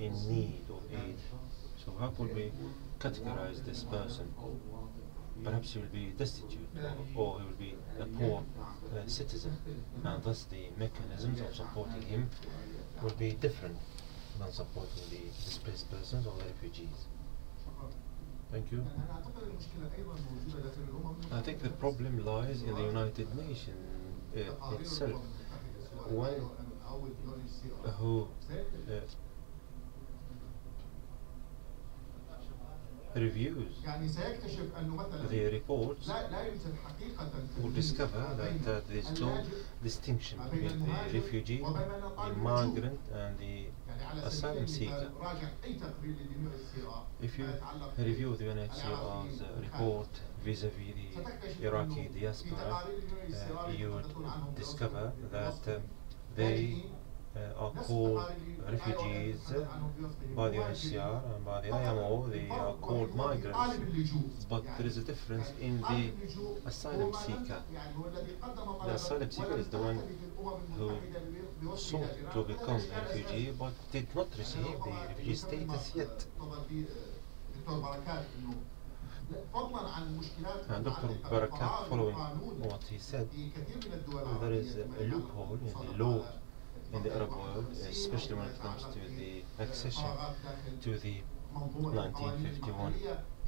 in need of aid. So how could we categorize this person? Perhaps he will be destitute, or he will be a poor citizen, and thus the mechanisms of supporting him will be different than supporting the displaced persons or the refugees. Thank you. I think the problem lies in the United Nations itself. Who reviews the reports will discover that there is no distinction between the refugee, the migrant, and the asylum seeker. If you review the UNHCR's report vis-à-vis the Iraqi diaspora, you would discover that they are called refugees by the UNHCR, and by the IMO they are called migrants. But there is a difference in the asylum seeker. The asylum seeker is the one who sought to become a refugee but did not receive the refugee status yet. And Dr. Barakat, following what he said, there is a loophole in the law in the Arab world, especially when it comes to the accession to the 1951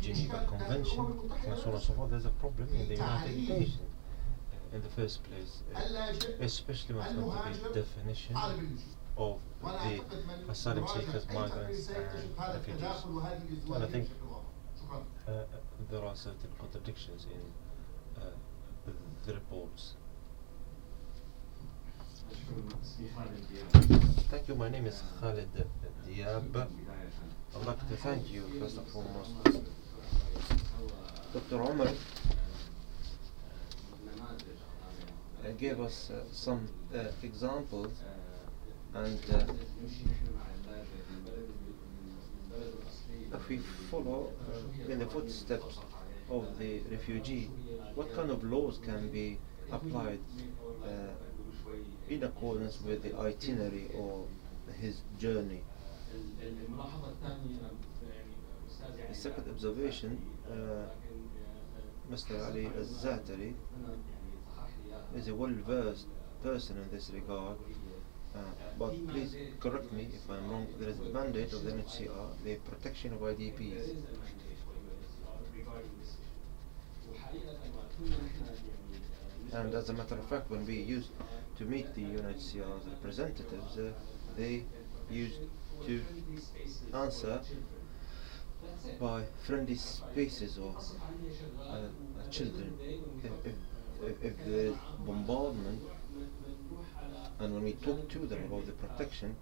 Geneva Convention, and so on and so forth. There's a problem in the United Nations in the first place, especially when it comes to the definition of the asylum seekers, migrants and refugees. And I think there are certain contradictions in the reports. Thank you. My name is Khalid Diab. I'd like to thank you first and foremost, Dr. Omar. Gave us some examples, and if we follow in the footsteps of the refugee, what kind of laws can be applied in accordance with the itinerary or his journey? The second observation, Mr. Ali Al-Zatari is a well-versed person in this regard, but please correct me if I'm wrong. There is a mandate of the UNHCR, the protection of IDPs. And as a matter of fact, when we used to meet the UNHCR's representatives, they used to answer by friendly spaces or children. If there is bombardment, and when we talk to them about the protection,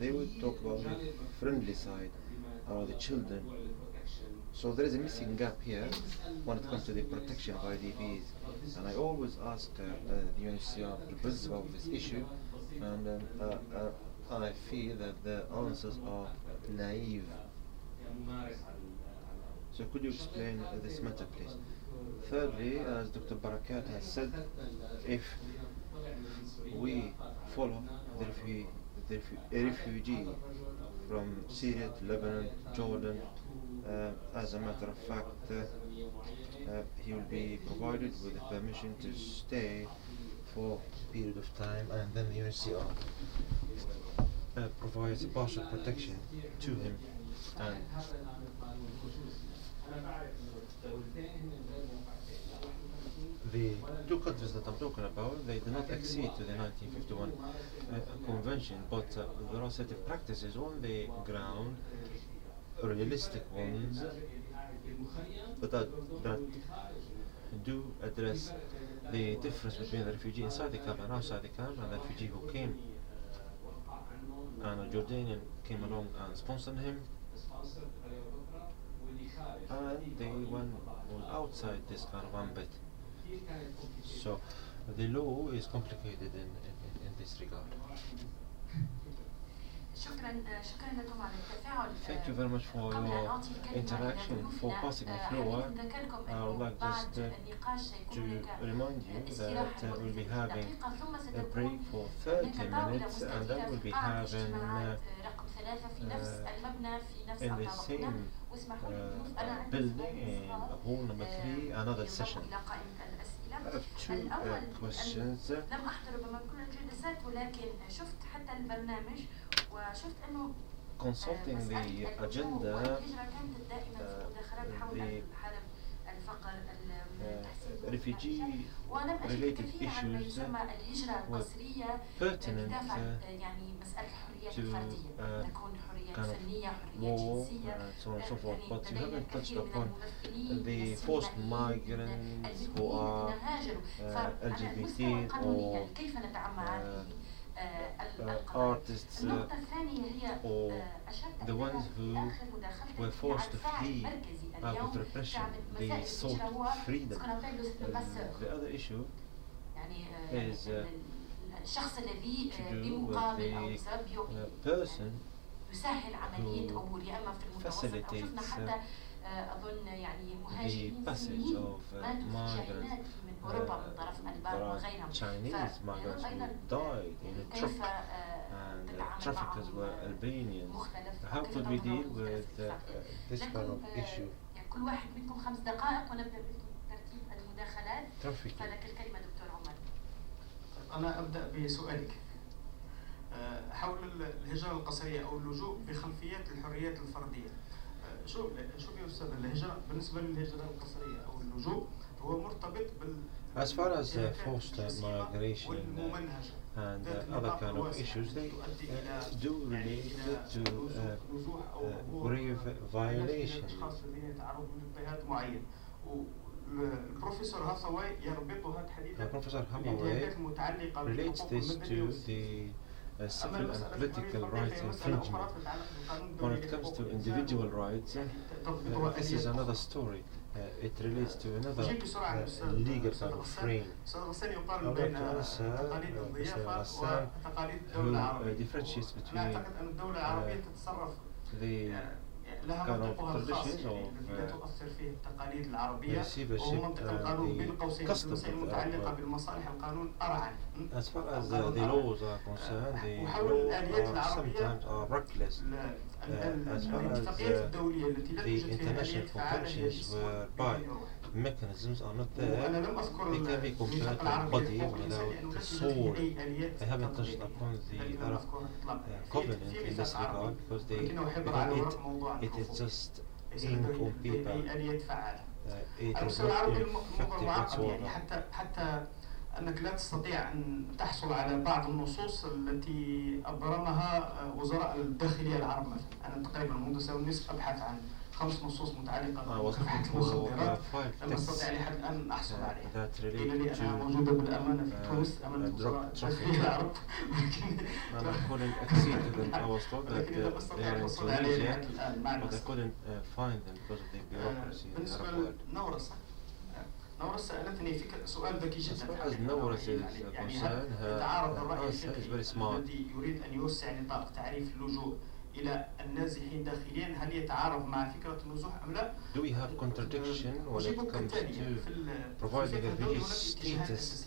they would talk about the friendly side, or the children. So there is a missing gap here when it comes to the protection of IDPs. And I always ask the UNHCR representative about this issue, and I feel that the answers are naive. So could you explain this matter, please? Thirdly, as Dr. Barakat has said, if we follow the refugee from Syria to Lebanon, Jordan, as a matter of fact, he will be provided with the permission to stay for a period of time, and then the UNHCR provides partial protection to him. And the two countries that I'm talking about, they do not accede to the 1951 convention, but there are certain practices on the ground, realistic ones, that do address the difference between the refugee inside the camp and outside the camp, and the refugee who came and a Jordanian came along and sponsored him, and the one was outside this kind of ambit. So the law is complicated in this regard. Thank you very much for your interaction, for passing the floor. I would like just to remind you that we'll be having a break for 30 minutes, and then we'll be having in the same building in hall number 3 another session. I have two questions. Consulting the agenda, the refugee-related issues were pertinent to kind of war and so on and so forth, but you haven't touched upon the forced migrants who are LGBT or artists or the ones who were forced to flee out of repression. They sought freedom. The other issue is to do with the person who facilitates the passage of migrants. There are Chinese migrants who died in a truck, and traffickers were Albanians. How could we deal with this kind of issue? Trafficking. أنا أبدأ بسؤالك حول الهجرة القسرية أو اللجوء بخلفيات الحريات الفردية. شوف يا أستاذ، الهجرة بالنسبة للهجرة القسرية أو اللجوء هو مرتبط As far as الانتهاكات forced الجسيمة migration والممنهجة and ذات other النطاق kind of الواسع issues, they التي تؤدي إلى do يعني relate إلى to نزوح أو ظهور grave عائلات من violation. الأشخاص الذين يتعرضون لاضطهاد معين. والبروفيسور هاثاواي يربطها تحديدا Professor Hammaway بالانتهاكات المتعلقة relates بالحقوق this المدنية to والسياسية. the civil and political rights infringement. When it comes to individual rights, this is another story. It relates to another legal kind of frame. أستاذ غسان I يقارن would بين like to answer تقاليد Mr. الضيافة Hassan, وتقاليد who الدولة العربية. differentiates أنا between أعتقد أن الدولة العربية تتصرف the لها kind of منطقها الخاص traditions يعني of الذي لا تؤثر فيه التقاليد العربية، receivership وهو منطق القانون بين and قوسين the في customs المسائل of the المتعلقة Arab. بالمصالح القانون أرعن. As far as the laws are concerned, the وحول laws الآليات are العربية sometimes reckless. As far as الاتفاقيات الدولية التي لا the توجد فيها international آليات فعالة هي conventions جسم whereby بدون روح. mechanisms are not وأنا there, لم أذكر they can be compared الميثاق to a العربي body لحقوق الإنسان without لأنه the لا توجد soul. فيه أي آليات I haven't touched تطبيقية. upon the لكن لم Arab أذكرها إطلاقا. covenant في in ميثاق this عربي regard because ولكنه يحضر because على الرقم موضوع it is الحقوق. just ليس ink on لديه paper. أي آليات فعالة. It على is المستوى not العربي الموضوع effective معقد يعني whatsoever. حتى أنك لا تستطيع أن تحصل على بعض النصوص التي أبرمها وزراء الداخلية العرب مثلا. أنا تقريبا منذ سنة ونصف أبحث عن 5 نصوص متعلقة بمكافحة المخدرات، لم أستطع لحد الآن أن أحصل عليها. قيل لي أنها موجودة بالأمانة في تونس أمانة وزراء الداخلية العرب، And I couldn't accede to them. I was told that لكن لم they أستطع are in الحصول عليها Tunisia, لحد الآن مع but I الأسف. couldn't find them because of the bureaucracy in the بالنسبة Arab world. لنورس، نورس سألتني سؤال ذكي جدا. As far as Norris is concerned, يتعارض her الرأي answer is very الفقهي smart. الذي يريد أن يوسع نطاق تعريف اللجوء إلى النازحين داخليا، هل يتعارض مع فكرة النزوح أم لا؟ Do we have contradiction when it comes to providing a refugee status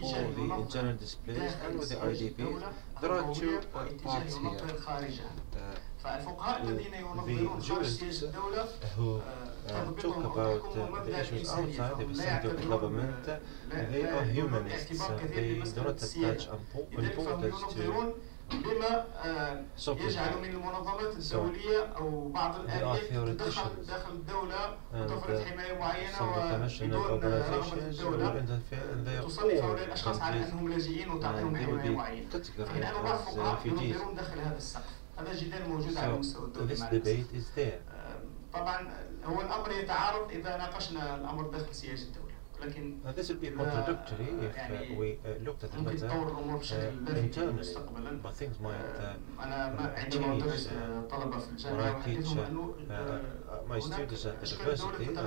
for the internally displaced and with the IDPs? There are two parts here. فالفقهاء الذين The ينظرون خارج سياسة jurists الدولة who talk about the issues outside the vicinity of the government, they are humanists. They do not attach importance to بما يجعل من sovereignty. المنظمات الدولية أو بعض الآليات تدخل داخل الدولة وتفرض حماية معينة Some international وبدون رغبة organizations will الدولة interfere in their تصنف own هؤلاء الأشخاص على countries أنهم لاجئين وتعطيهم and they will حماية be معينة. في categorized حين أن بعض as الفقهاء refugees. ينظرون داخل هذا السقف. هذا جدال موجود على مستوى So الدولي this مع debate الأسف. is there. طبعا هو الأمر يتعارض إذا ناقشنا الأمر داخل سياسة الدولة، لكن This will be contradictory if we looked at the ممكن matter تطور الأمور بشكل لا internally, مستقبلا. but things might أنا عندما أدرس طلبة في when الجامعة I teach أحدثهم أنه my students at the university,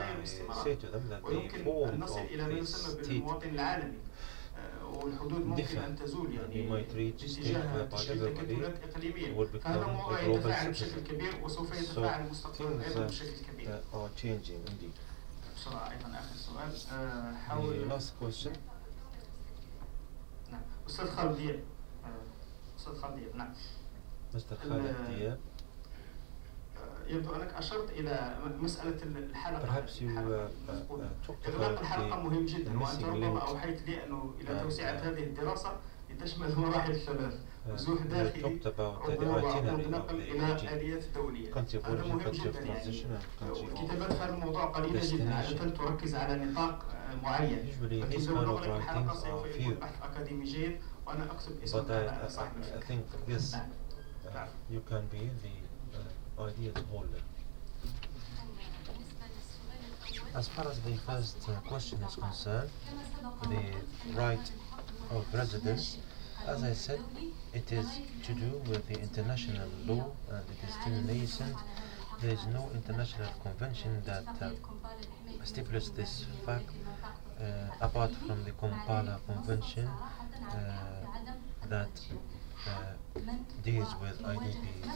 I say to them that the ويمكن form أن نصل of إلى ما the يسمى state بالمواطن العالمي، والحدود ممكن أن differ, تزول and you يعني might reach a state باتجاه whereby تشكيل everybody تكتلات إقليمية. will become فهذا a موضوع global يتفاعل citizen. بشكل كبير وسوف So يتفاعل مستقبلا أيضا things بشكل كبير. are changing indeed. بسرعة أيضا آخر سؤال. The حول last question. نعم أستاذ خالد دياب. أستاذ خالد دياب نعم. Mr. Khalid Diab. يبدو أنك أشرت إلى مسألة الحلقة. Perhaps you talked إغلاق about الحلقة مهم the جدا، وأنت missing ربما link. أوحيت لي أنه إلى and, توسعة هذه الدراسة لتشمل المراحل الثلاث: نزوح you داخلي، talked about the عبور itinerary of ونقل the إلى refugee آليات دولية. country of هذا origin, مهم country of جدا يعني. transition and country of كتابات في هذا الموضوع قليلة جدا، عادة تركز على نطاق معين. Usually لكن these لو kind of نغلق الحلقة writings سوف are يكون few, بحث أكاديمي جيد، وأنا أكتب اسم but صاحب I الفكرة. think yes, نعم. you can be the ideas holder. As far as the first question is concerned, the right of residence, as I said, it is to do with the international law and it is still nascent. There is no international convention that stipulates this fact apart from the Kampala Convention that deals with IDPs.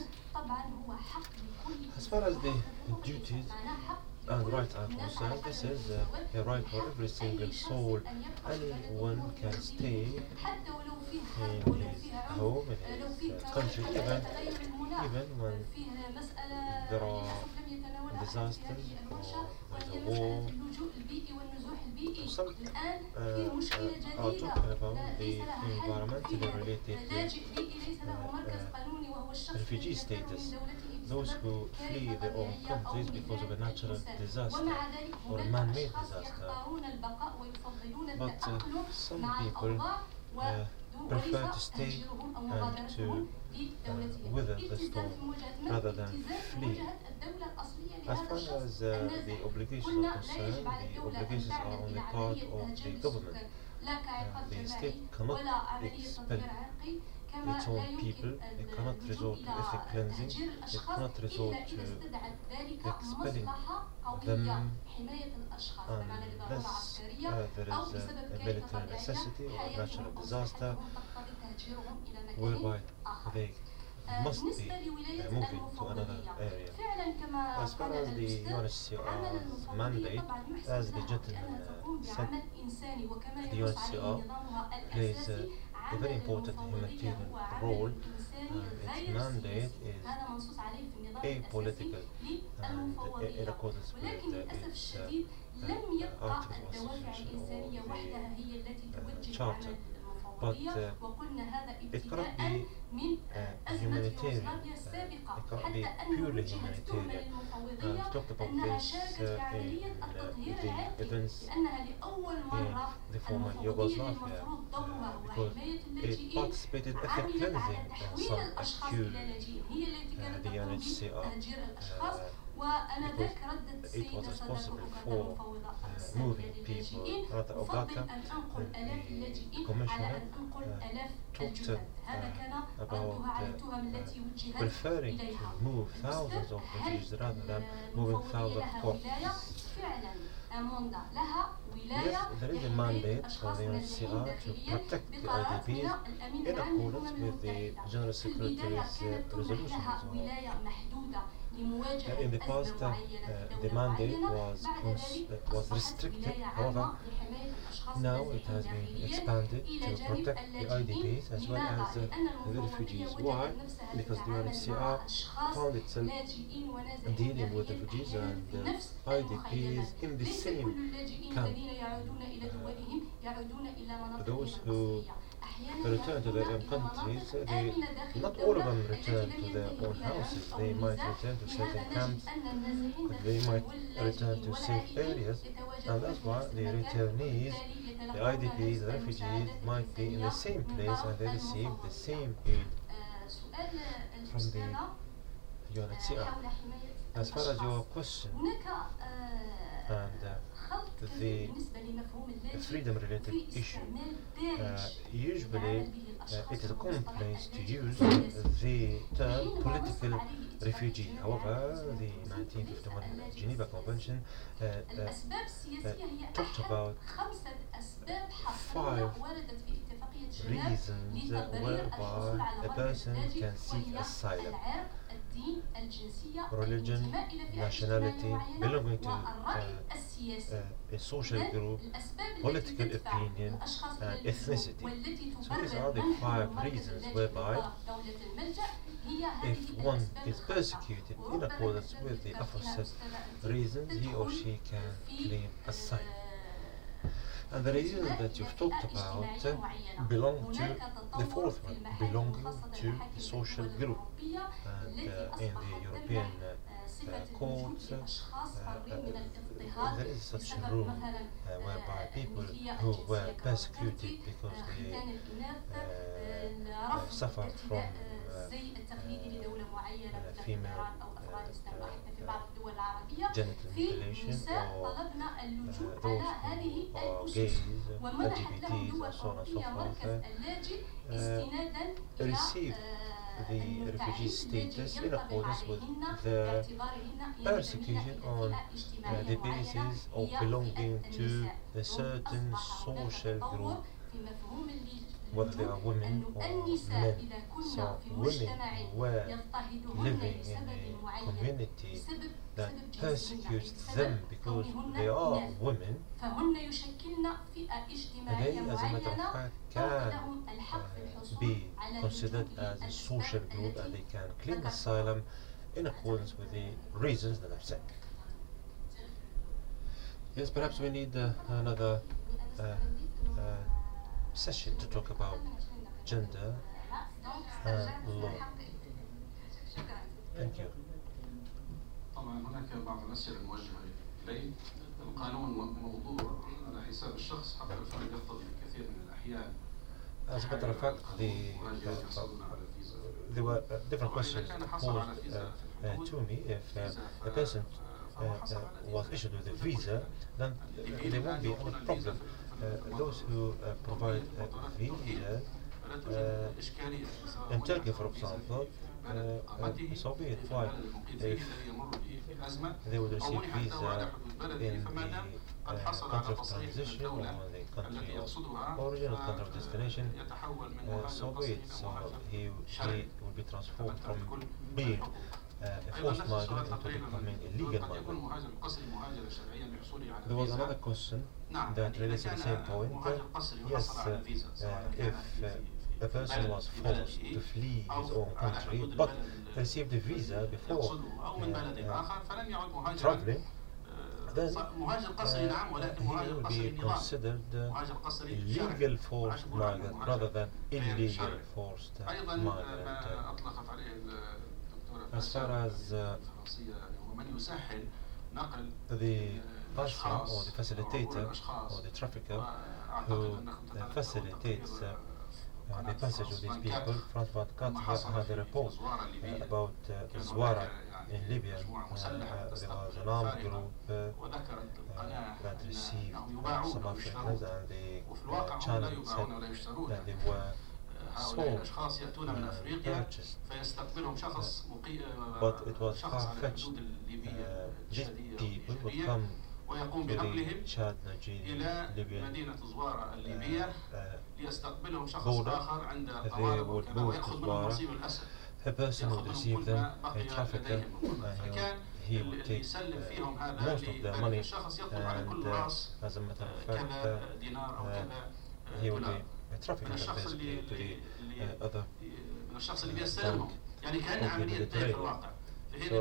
As far as the duties and rights are concerned, this is a right for every single soul. Anyone can stay in his home, in his country, even when there are disasters or there's a war. Some are talking about the environmentally related refugee status. those who flee their own countries because of a natural disaster or a man-made disaster. But some people prefer to stay and to weather the storm rather than flee. As far as the obligations are concerned, the obligations are on the part of the government. The state cannot expel its own people, it cannot resort to ethnic cleansing, it cannot resort to expelling them unless there is a military necessity or a natural disaster whereby they must be moving to another area. As far as the UNHCR's mandate, as the gentleman said, the UNHCR plays a very important humanitarian role. Its mandate is apolitical and in accordance with its Article Constitution or the Charter. But it cannot be humanitarian, it cannot be purely humanitarian. We talked about this in the events in the former Yugoslavia because it participated in ethnic cleansing, some accused the UNHCR because it was responsible for moving people. Raoudha Elguedri, the commissioner, talked about preferring to move thousands of refugees rather than moving thousands of corpses. Yes, there is a mandate for the UNHCR to protect the IDPs in accordance with the General Secretary's resolutions. In the past, the mandate was restricted. However, now it has been expanded to protect the IDPs as well as the refugees. Why? Because the UNHCR found itself dealing with refugees and IDPs in the same camp. Those who return to their own countries, not all of them return to their own houses. They might return to certain camps, they might return to safe areas, and that's why the returnees, the IDPs, the refugees, might be in the same place and they receive the same aid from the UNHCR. As far as your question and the freedom-related issue, usually it is a common place to use the term political refugee. However, the 1951 Geneva Convention talked about 5 reasons whereby a person can seek asylum: religion, nationality, belonging to a social group, political opinion, and ethnicity. So these are the 5 reasons whereby if one is persecuted in accordance with the aforesaid reasons, he or she can claim asylum. And the reasons that you've talked about belong to the 4th one, belonging to the social group. And in the European courts, there is such a rule whereby people who were persecuted because they suffered from female genital mutilation or those who are gays, LGBTs, and so on and so forth, receive the refugee status in accordance with the persecution on the basis of belonging to a certain social group, whether they are women or men. So women who were living in a community that persecutes them because they are women, they, as a matter of fact, can be considered as a social group and they can claim asylum in accordance with the reasons that I've said. Yes, perhaps we need another session to talk about gender and law. Thank you. طبعا هناك بعض الأسئلة الموجهة إلي. القانون موضوع على حساب الشخص حتى الفرد يقتضي في كثير من الأحيان. As a matter of fact, there were different questions posed to me. If a person was issued with a visa, then there won't be any problem. Those who provide a visa in Turkey, for example, so be it. Why? If they would receive visa in the country of transition or the country of origin or country of destination, so be it. So he will be transformed from being a forced migrant into becoming a legal migrant. There was another question that relates to the same point. Yes, if a person was forced to flee his own country but received a visa before traveling, then he will be considered a legal forced migrant rather than illegal forced migrant. As far as the person or the facilitator or the trafficker who facilitates the passage of these people, Frans van Kat had a report about Zouara in Libya. There was an armed group that received some Africans, and the channel said that they were sold, purchased, but it was far-fetched. These people would come to the Chad, Nigeria, Libyan border. They would move to Bouira. A person would receive them, a trafficker, and he would take most of their money, and as a matter of fact, he would be a trafficker basically to the other bank in the Mediterranean. So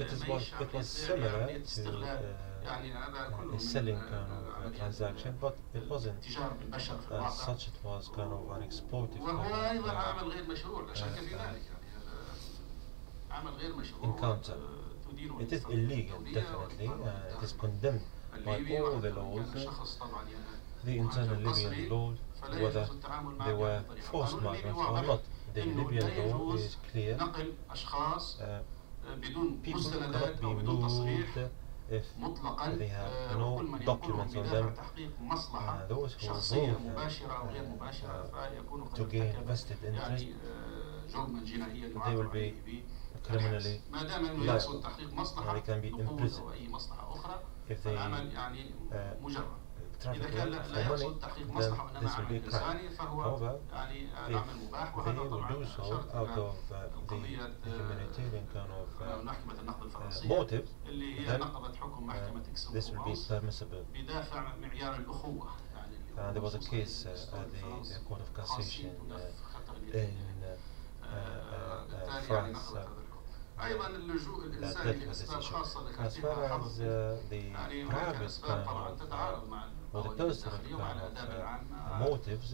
it was similar to a selling kind of transaction, but it wasn't as such. It was kind of an exploitive kind of encounter. It is illegal, definitely. It is condemned by all the laws, the internal Libyan law, whether they were forced migrants or not. The Libyan law is clear. People cannot be moved if they have no documents on them. Those who move to gain vested interest, they will be criminally liable. They can be imprisoned. If they traffic for money, then this will be a crime. However, if they will do so out of the humanitarian kind of motive, then this will be permissible. There was a case at the Court of Cassation in France that dealt with this issue. As far as the private kind of or the personal kind of motives,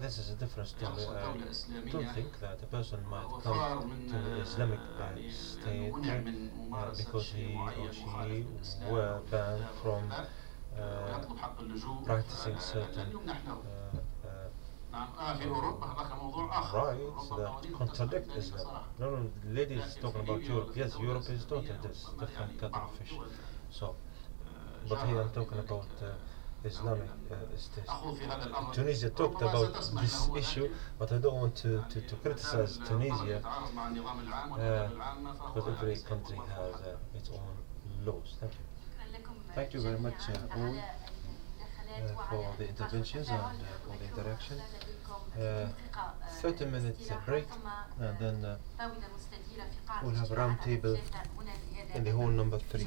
this is a different story. I don't think that a person might come to the Islamic State because he or she were banned from practicing certain rights that contradict Islam. No, the lady is talking about Europe. Yes, Europe is totally different kind of fish. So, but here I'm talking about Islamic State. Tunisia talked about this issue, but I don't want to criticize Tunisia because every country has its own laws. Thank you. Thank you very much all for the interventions and for the interaction. 30 minutes break, and then we'll have a round table in the hall number 3.